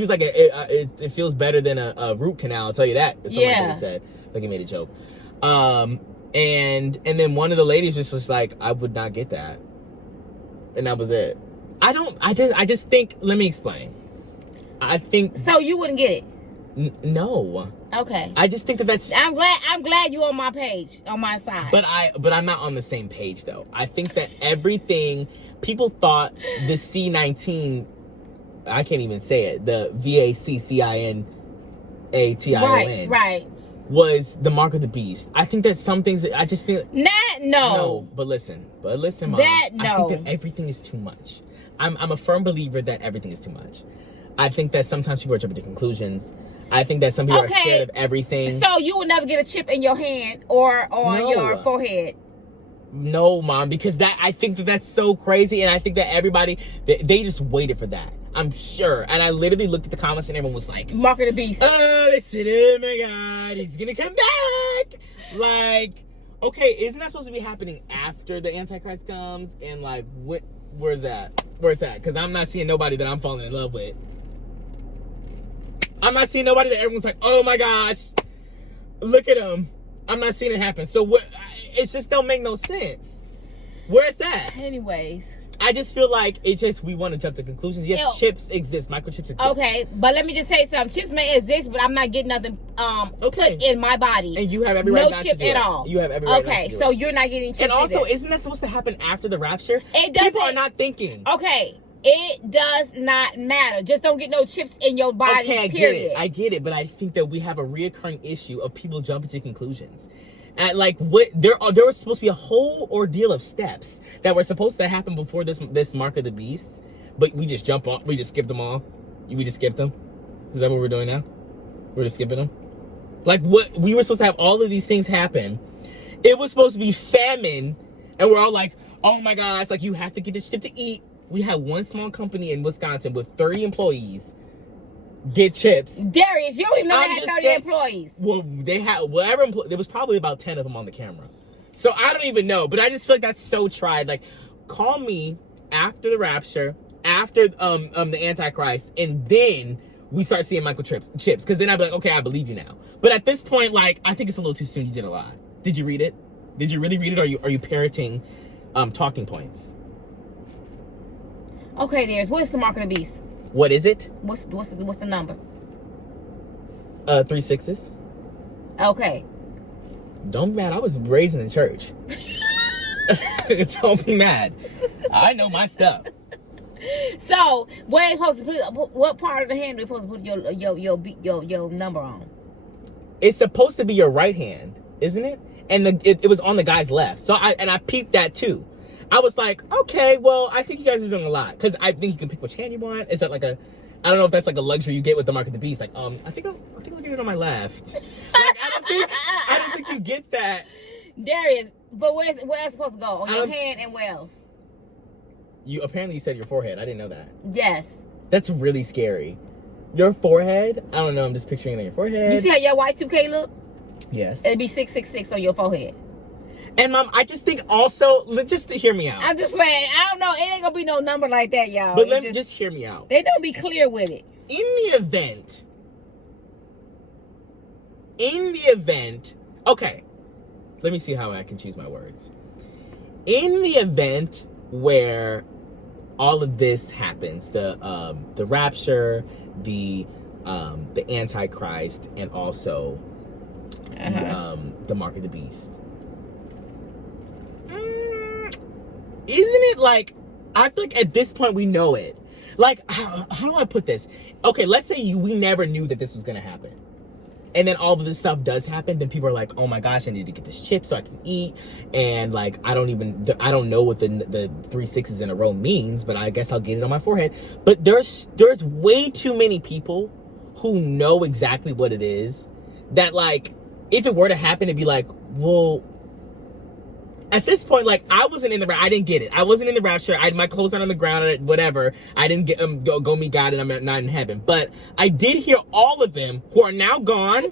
was like, it feels better than a root canal, I'll tell you that. Or something like that he said. Like he made a joke. And then one of the ladies was just like, I would not get that. And that was it. I just think, let me explain. I think. So you wouldn't get it? No. Okay. I just think that's. I'm glad you're on my page, on my side. But I'm not on the same page though. I think that everything, people thought the C19, I can't even say it, the VACCINATION. Right. Was the mark of the beast. I think that some things, I just think. No. But listen, Mom. I think that everything is too much. I'm a firm believer that everything is too much. I think that sometimes people are jumping to conclusions. I think that some people are scared of everything. So you will never get a chip in your hand or on your forehead? No, Mom, because I think that that's so crazy, and I think that everybody, they just waited for that. I'm sure. And I literally looked at the comments and everyone was like, mark of the beast. Oh, they said, oh my God, he's gonna come back. Like, okay, isn't that supposed to be happening after the Antichrist comes? And like, where's that? Because I'm not seeing nobody that I'm falling in love with. I'm not seeing nobody that everyone's like, oh my gosh, look at him. I'm not seeing it happen. So what? It just don't make no sense. Where's that? Anyways. I just feel like we want to jump to conclusions. Yes, chips exist. Microchips exist. Okay, but let me just say something. Chips may exist, but I'm not getting nothing put in my body. And you have every right not to do it. No chip at all. You have every right not to do it. Okay, so you're not getting chips. And also, isn't that supposed to happen after the rapture? It doesn't. People are not thinking. Okay, it does not matter. Just don't get no chips in your body, okay, I get it, but I think that we have a reoccurring issue of people jumping to conclusions. And like there was supposed to be a whole ordeal of steps that were supposed to happen before this mark of the beast, but we just skipped them all. We just skipped them? Is that what we're doing now? We're just skipping them? Like, what? We were supposed to have all of these things happen. It was supposed to be famine. And we're all like, oh my gosh, like, you have to get this shit to eat. We had one small company in Wisconsin with 30 employees get chips. Darius, you don't even know they had 30 employees. Well, they had whatever. There was probably about 10 of them on the camera. So I don't even know. But I just feel like that's so tried. Like, call me after the rapture, after the Antichrist, and then we start seeing Microchips. Because then I'd be like, okay, I believe you now. But at this point, like, I think it's a little too soon. You did a lot. Did you read it? Did you really read it? Or are you parroting talking points? Okay, Darius, what is the mark of the beast? What is it? What's the number? 3 6s. Okay. Don't be mad. I was raised in the church. Don't be mad. I know my stuff. So, where you supposed to put? What part of the hand are you supposed to put your number on? It's supposed to be your right hand, isn't it? And it was on the guy's left. So I peeped that too. I was like, okay, well, I think you guys are doing a lot. Because I think you can pick which hand you want. Is that like I don't know if that's like a luxury you get with the mark of the beast. Like, I think I'll get it on my left. Like, I don't think you get that. Darius, but where else is supposed to go? On your hand and where else? Apparently you said your forehead. I didn't know that. Yes. That's really scary. Your forehead? I don't know. I'm just picturing it on your forehead. You see how your Y2K look? Yes. It'd be 666 on your forehead. And Mom, I just think also, just to hear me out. I'm just playing. I don't know. It ain't gonna be no number like that, y'all. But let me just hear me out. They don't be clear with it. In the event, okay. Let me see how I can choose my words. In the event where all of this happens, the rapture, the Antichrist, and also the mark of the beast. Isn't it like, I feel like at this point we know it. Like, how do I put this? Okay, let's say we never knew that this was going to happen. And then all of this stuff does happen. Then people are like, oh my gosh, I need to get this chip so I can eat. And like, I don't know what the 3 6s in a row means, but I guess I'll get it on my forehead. But there's way too many people who know exactly what it is that, like, if it were to happen, it'd be like, well, at this point, like, I didn't get it. I wasn't in the rapture. My clothes aren't on the ground, whatever. I didn't get go meet God, and I'm not in heaven. But I did hear all of them who are now gone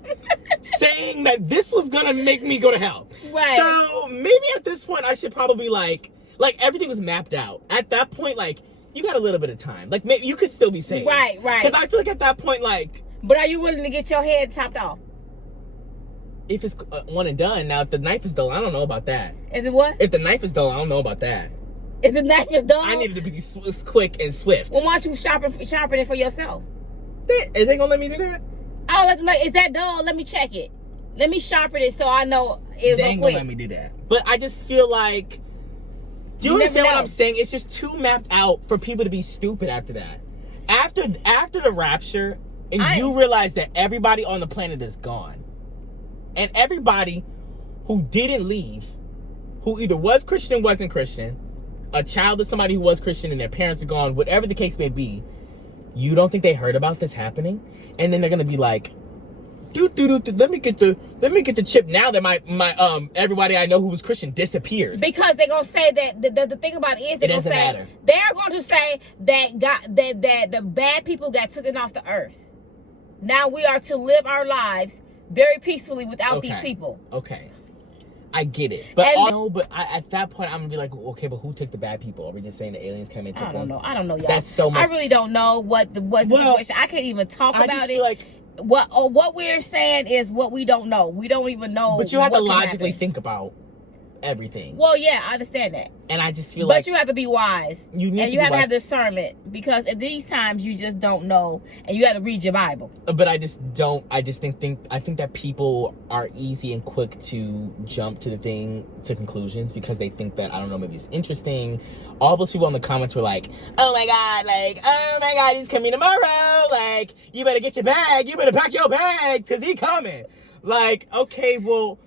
saying that this was gonna make me go to hell. Right. So maybe at this point, I should probably like everything was mapped out. At that point, like, you got a little bit of time. Like, maybe you could still be saved. Right. Because I feel like at that point, like. But are you willing to get your head chopped off? If it's one and done. Now, if the knife is dull, I don't know about that. Is it what? If the knife is dull, I don't know about that. If the knife is dull? I needed to be quick and swift. Well, why don't you sharpen it for yourself? Are they gonna let me do that? Oh, is that dull? Let me check it. Let me sharpen it so I know it'll They ain't go quick. gonna let me do that. But I just feel like, do you understand what I'm saying? It's just too mapped out for people to be stupid after that. After the rapture, and you realize that everybody on the planet is gone. And everybody who didn't leave, who either was Christian, wasn't Christian, a child of somebody who was Christian and their parents are gone, whatever the case may be, you don't think they heard about this happening? And then they're gonna be like, let me get the chip now that my everybody I know who was Christian disappeared. Because they're gonna say that the thing about it is they're going to say that that the bad people got taken off the earth. Now we are to live our lives very peacefully without these people. Okay. I get it. But at that point, I'm going to be like, okay, but who took the bad people? Are we just saying the aliens came and took them? I don't know, y'all. That's so much. I really don't know what the situation. I can't even talk about it. I just feel like, what we're saying is what we don't know. We don't even know. But you have to logically think about everything. Well, yeah, I understand that. And I just feel like. But you have to be wise. You have to have discernment, because at these times you just don't know, and you got to read your Bible. But I just don't. I think that people are easy and quick to jump to conclusions because they think that, I don't know, maybe it's interesting. All those people in the comments were like, oh my God, he's coming tomorrow. Like, you better get your bag. You better pack your bag because he's coming. Like, okay, well.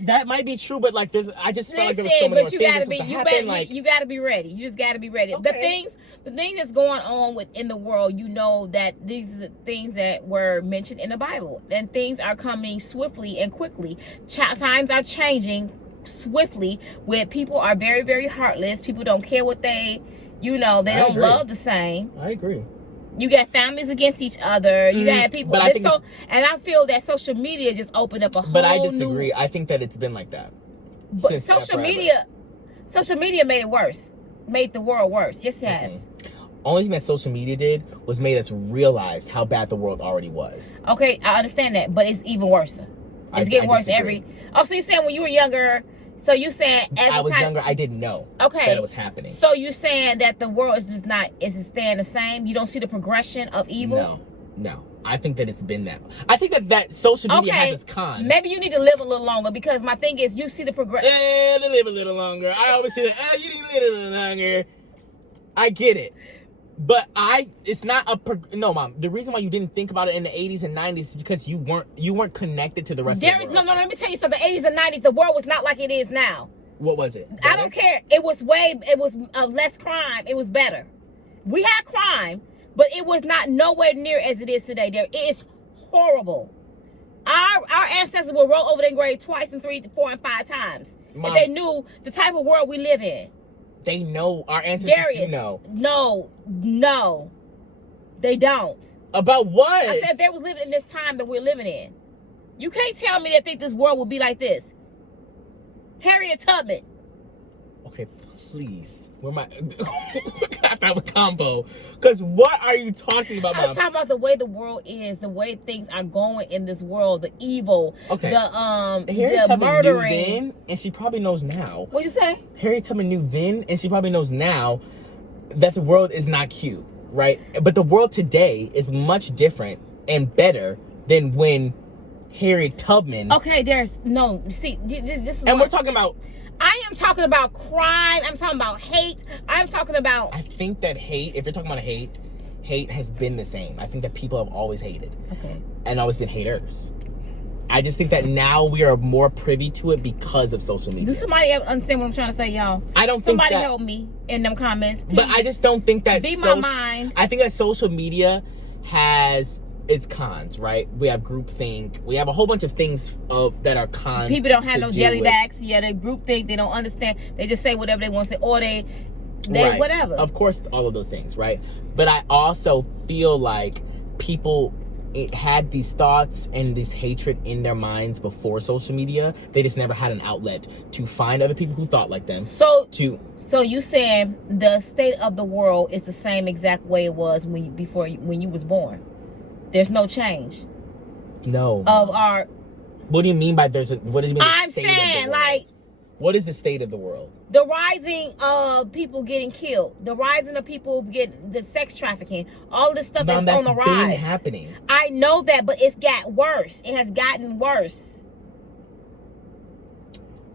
That might be true, but like I just felt like there was so Listen, many more but you things gotta that be, supposed to you happen. better, you gotta be ready. You just gotta be ready. Okay. The things that's going on within the world, you know that these are the things that were mentioned in the Bible, and things are coming swiftly and quickly. Times are changing swiftly, where people are very, very heartless. People don't care what they, they don't love the same. I agree. You got families against each other. You got people. But and I feel that social media just opened up a whole. But I disagree. I think that it's been like that. But social media made it worse. Made the world worse. Yes, it has. Only thing that social media did was made us realize how bad the world already was. Okay, I understand that, but it's even worse. It's getting worse disagree. so you're saying when you were younger, so you saying as I was younger, I didn't know that it was happening. So you're saying that the world is just not, is it staying the same? You don't see the progression of evil? No. I think that it's been that. I think that social media has its cons. Maybe you need to live a little longer, because my thing is you see the progression. To live a little longer. I always say that, you need to live a little longer. I get it. But it's not no, Mom. The reason why you didn't think about it in the 80s and 90s is because you weren't connected to the rest of the world. No, let me tell you something. The 80s and 90s, the world was not like it is now. What was it? I don't care. It was less crime. It was better. We had crime, but it was not nowhere near as it is today. It is horrible. Our ancestors would roll over their grave twice and 3, 4, and 5 times. Mom, if they knew the type of world we live in. They know. Our ancestors do know. No. They don't. About what? I said they was living in this time that we're living in. You can't tell me they think this world will be like this. Harriet Tubman. Okay, please. Where my I have a combo. Because what are you talking about, Mom? I was talking about the way the world is, the way things are going in this world, the evil, Harriet Tubman murdering. Knew then, and she probably knows now. What'd you say? Harriet Tubman knew then, and she probably knows now that the world is not cute, right? But the world today is much different and better than when Harriet Tubman. Okay, see, this is. And we're talking about. I am talking about crime. I'm talking about hate. I'm talking about. I think that hate, if you're talking about hate has been the same. I think that people have always hated. Okay. And always been haters. I just think that now we are more privy to it because of social media. Do somebody ever understand what I'm trying to say, y'all? I don't think somebody help me in them comments, please. But I just don't think that. Be my mind. I think that social media has its cons, right? We have groupthink. We have a whole bunch of things that are cons. People don't have no jelly bags. Yeah, they groupthink. They don't understand. They just say whatever they want to say, or they right. Whatever. Of course, all of those things, right? But I also feel like people had these thoughts and this hatred in their minds before social media. They just never had an outlet to find other people who thought like them. So you saying the state of the world is the same exact way it was when you was born? There's no change. No. Of our. What do you mean by what does it mean? I'm saying, like, what is the state of the world? The rising of people getting killed, the rising of people get the sex trafficking, all this stuff that's on the rise. That's been happening. I know that, but it's got worse. It has gotten worse.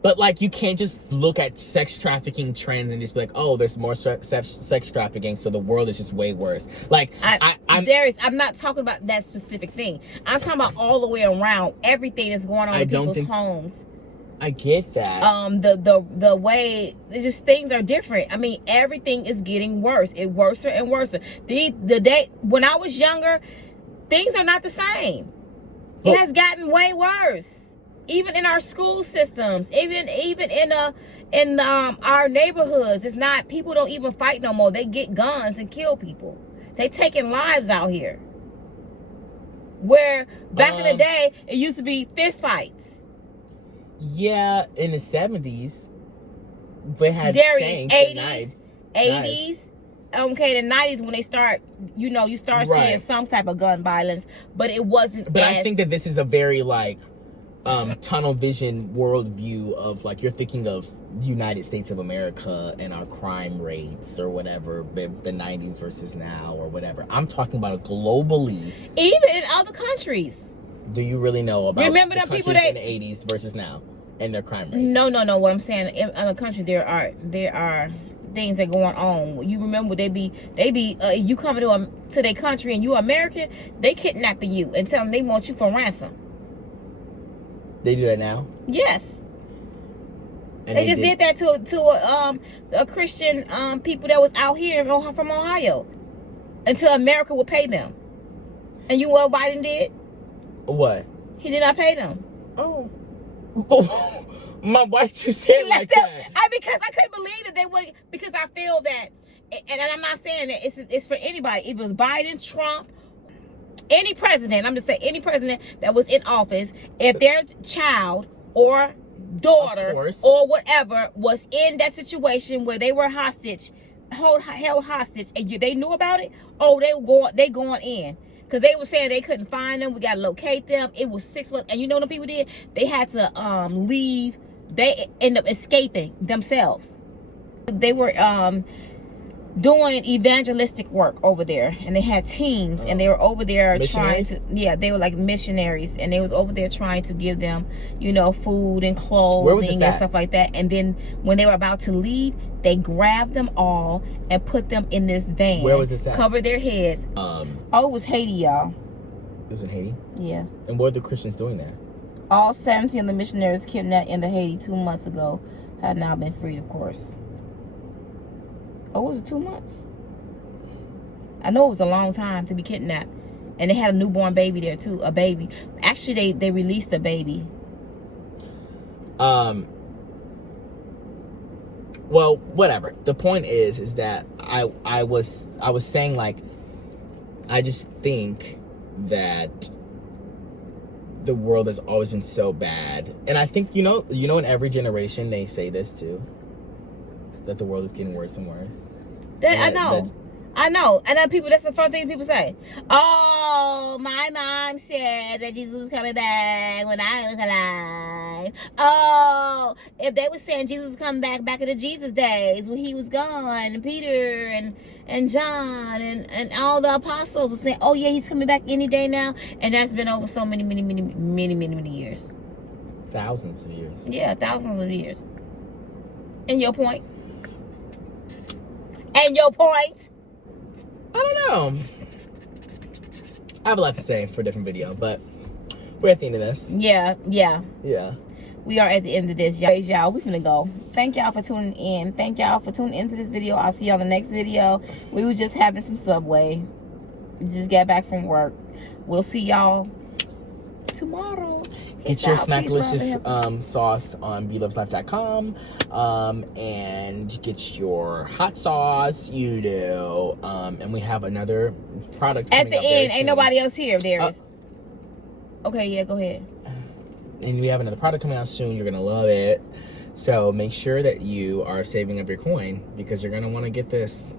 But like, you can't just look at sex trafficking trends and just be like, oh, there's more sex trafficking, so the world is just way worse. Like, I'm not talking about that specific thing. I'm talking about all the way around, everything that's going on in people's homes. I get that. The way it's just things are different. I mean, everything is getting worse. It's worse and worse. The day when I was younger, things are not the same. It has gotten way worse. Even in our school systems, even in our neighborhoods, it's not. People don't even fight no more. They get guns and kill people. They taking lives out here. Where back in the day, it used to be fist fights. Yeah, in the 70s, they had shanks and knives. 80s. Okay, the 90s when they start, you start seeing some type of gun violence, but it wasn't. But I think that this is a very tunnel vision worldview of you're thinking of the United States of America and our crime rates or whatever, the 90s versus now or whatever. I'm talking about globally. Even in other countries. Do you really know about the countries in the 80s versus now and their crime rates? No. What I'm saying, in other countries, there are things that going on. You remember they be you coming to their country and you American, they kidnapping you and telling they want you for ransom. They do that now? Yes. And they just did that to a Christian people that was out here from Ohio until America would pay them. And you know what Biden did? What? He did not pay them. Oh. Why did you say it like that? Because I couldn't believe that they would. Because I feel that, and I'm not saying that it's for anybody. If it was Biden, Trump, any president, I'm just saying any president that was in office, if their child or daughter or whatever was in that situation where they were held hostage, and they knew about it, they going in. Because they were saying they couldn't find them. We got to locate them. It was 6 months. And you know what the people did? They had to leave. They ended up escaping themselves. They were doing evangelistic work over there. And they had teams. And they were over there trying to... Yeah, they were like missionaries. And they was over there trying to give them, you know, food and clothing and stuff like that. And then when they were about to leave, they grabbed them all and put them in this van. Where was this at? Covered their heads. Oh, it was Haiti, y'all. It was in Haiti? Yeah. And what were the Christians doing there? All 17 of the missionaries kidnapped in the Haiti 2 months ago have now been freed, of course. Oh, was it 2 months? I know it was a long time to be kidnapped. And they had a newborn baby there, too. A baby. Actually, they released a baby. Well, whatever. The point is that I was saying, like, I just think that the world has always been so bad. And I think, you know in every generation they say this too, that the world is getting worse and worse. I know. And then that's the fun thing people say. Oh, my mom said that Jesus was coming back when I was alive. Oh, if they were saying Jesus was coming back in the Jesus days when he was gone, and Peter and John and all the apostles were saying, oh yeah, he's coming back any day now. And that's been over so many years. Thousands of years. Yeah, thousands of years. And your point? And your point? I don't know. I have a lot to say for a different video, but we're at the end of this. Yeah. We are at the end of this, y'all. We finna go. Thank y'all for tuning in. Thank y'all for tuning into this video. I'll see y'all in the next video. We were just having some Subway. Just got back from work. We'll see y'all tomorrow. Get your Smackalicious sauce on Bloveslife.com, and get your hot sauce, and we have another product coming at the up end. Ain't soon. Nobody else here, Darius. Okay, yeah, go ahead. And we have another product coming out soon. You're gonna love it. So make sure that you are saving up your coin, because you're gonna want to get this.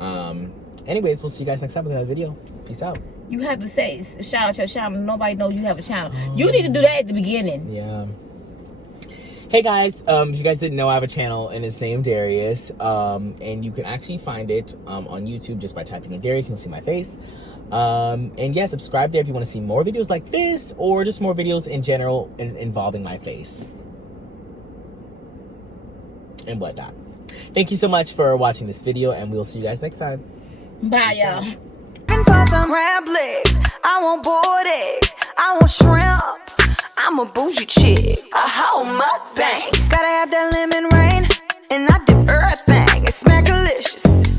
Anyways, we'll see you guys next time with another video. Peace out. You have to say, shout out your channel. Nobody knows you have a channel. You need to do that at the beginning. Yeah. Hey guys, if you guys didn't know, I have a channel and it's named Darius. And you can actually find it on YouTube just by typing in Darius. You'll see my face. And yeah, subscribe there if you want to see more videos like this, or just more videos in general involving my face and whatnot. Thank you so much for watching this video, and we'll see you guys next time. Bye, y'all. For some crab legs, I want boiled eggs, I want shrimp. I'm a bougie chick, a whole mukbang. Gotta have that lemon rain, and I dip everything. It's smackalicious.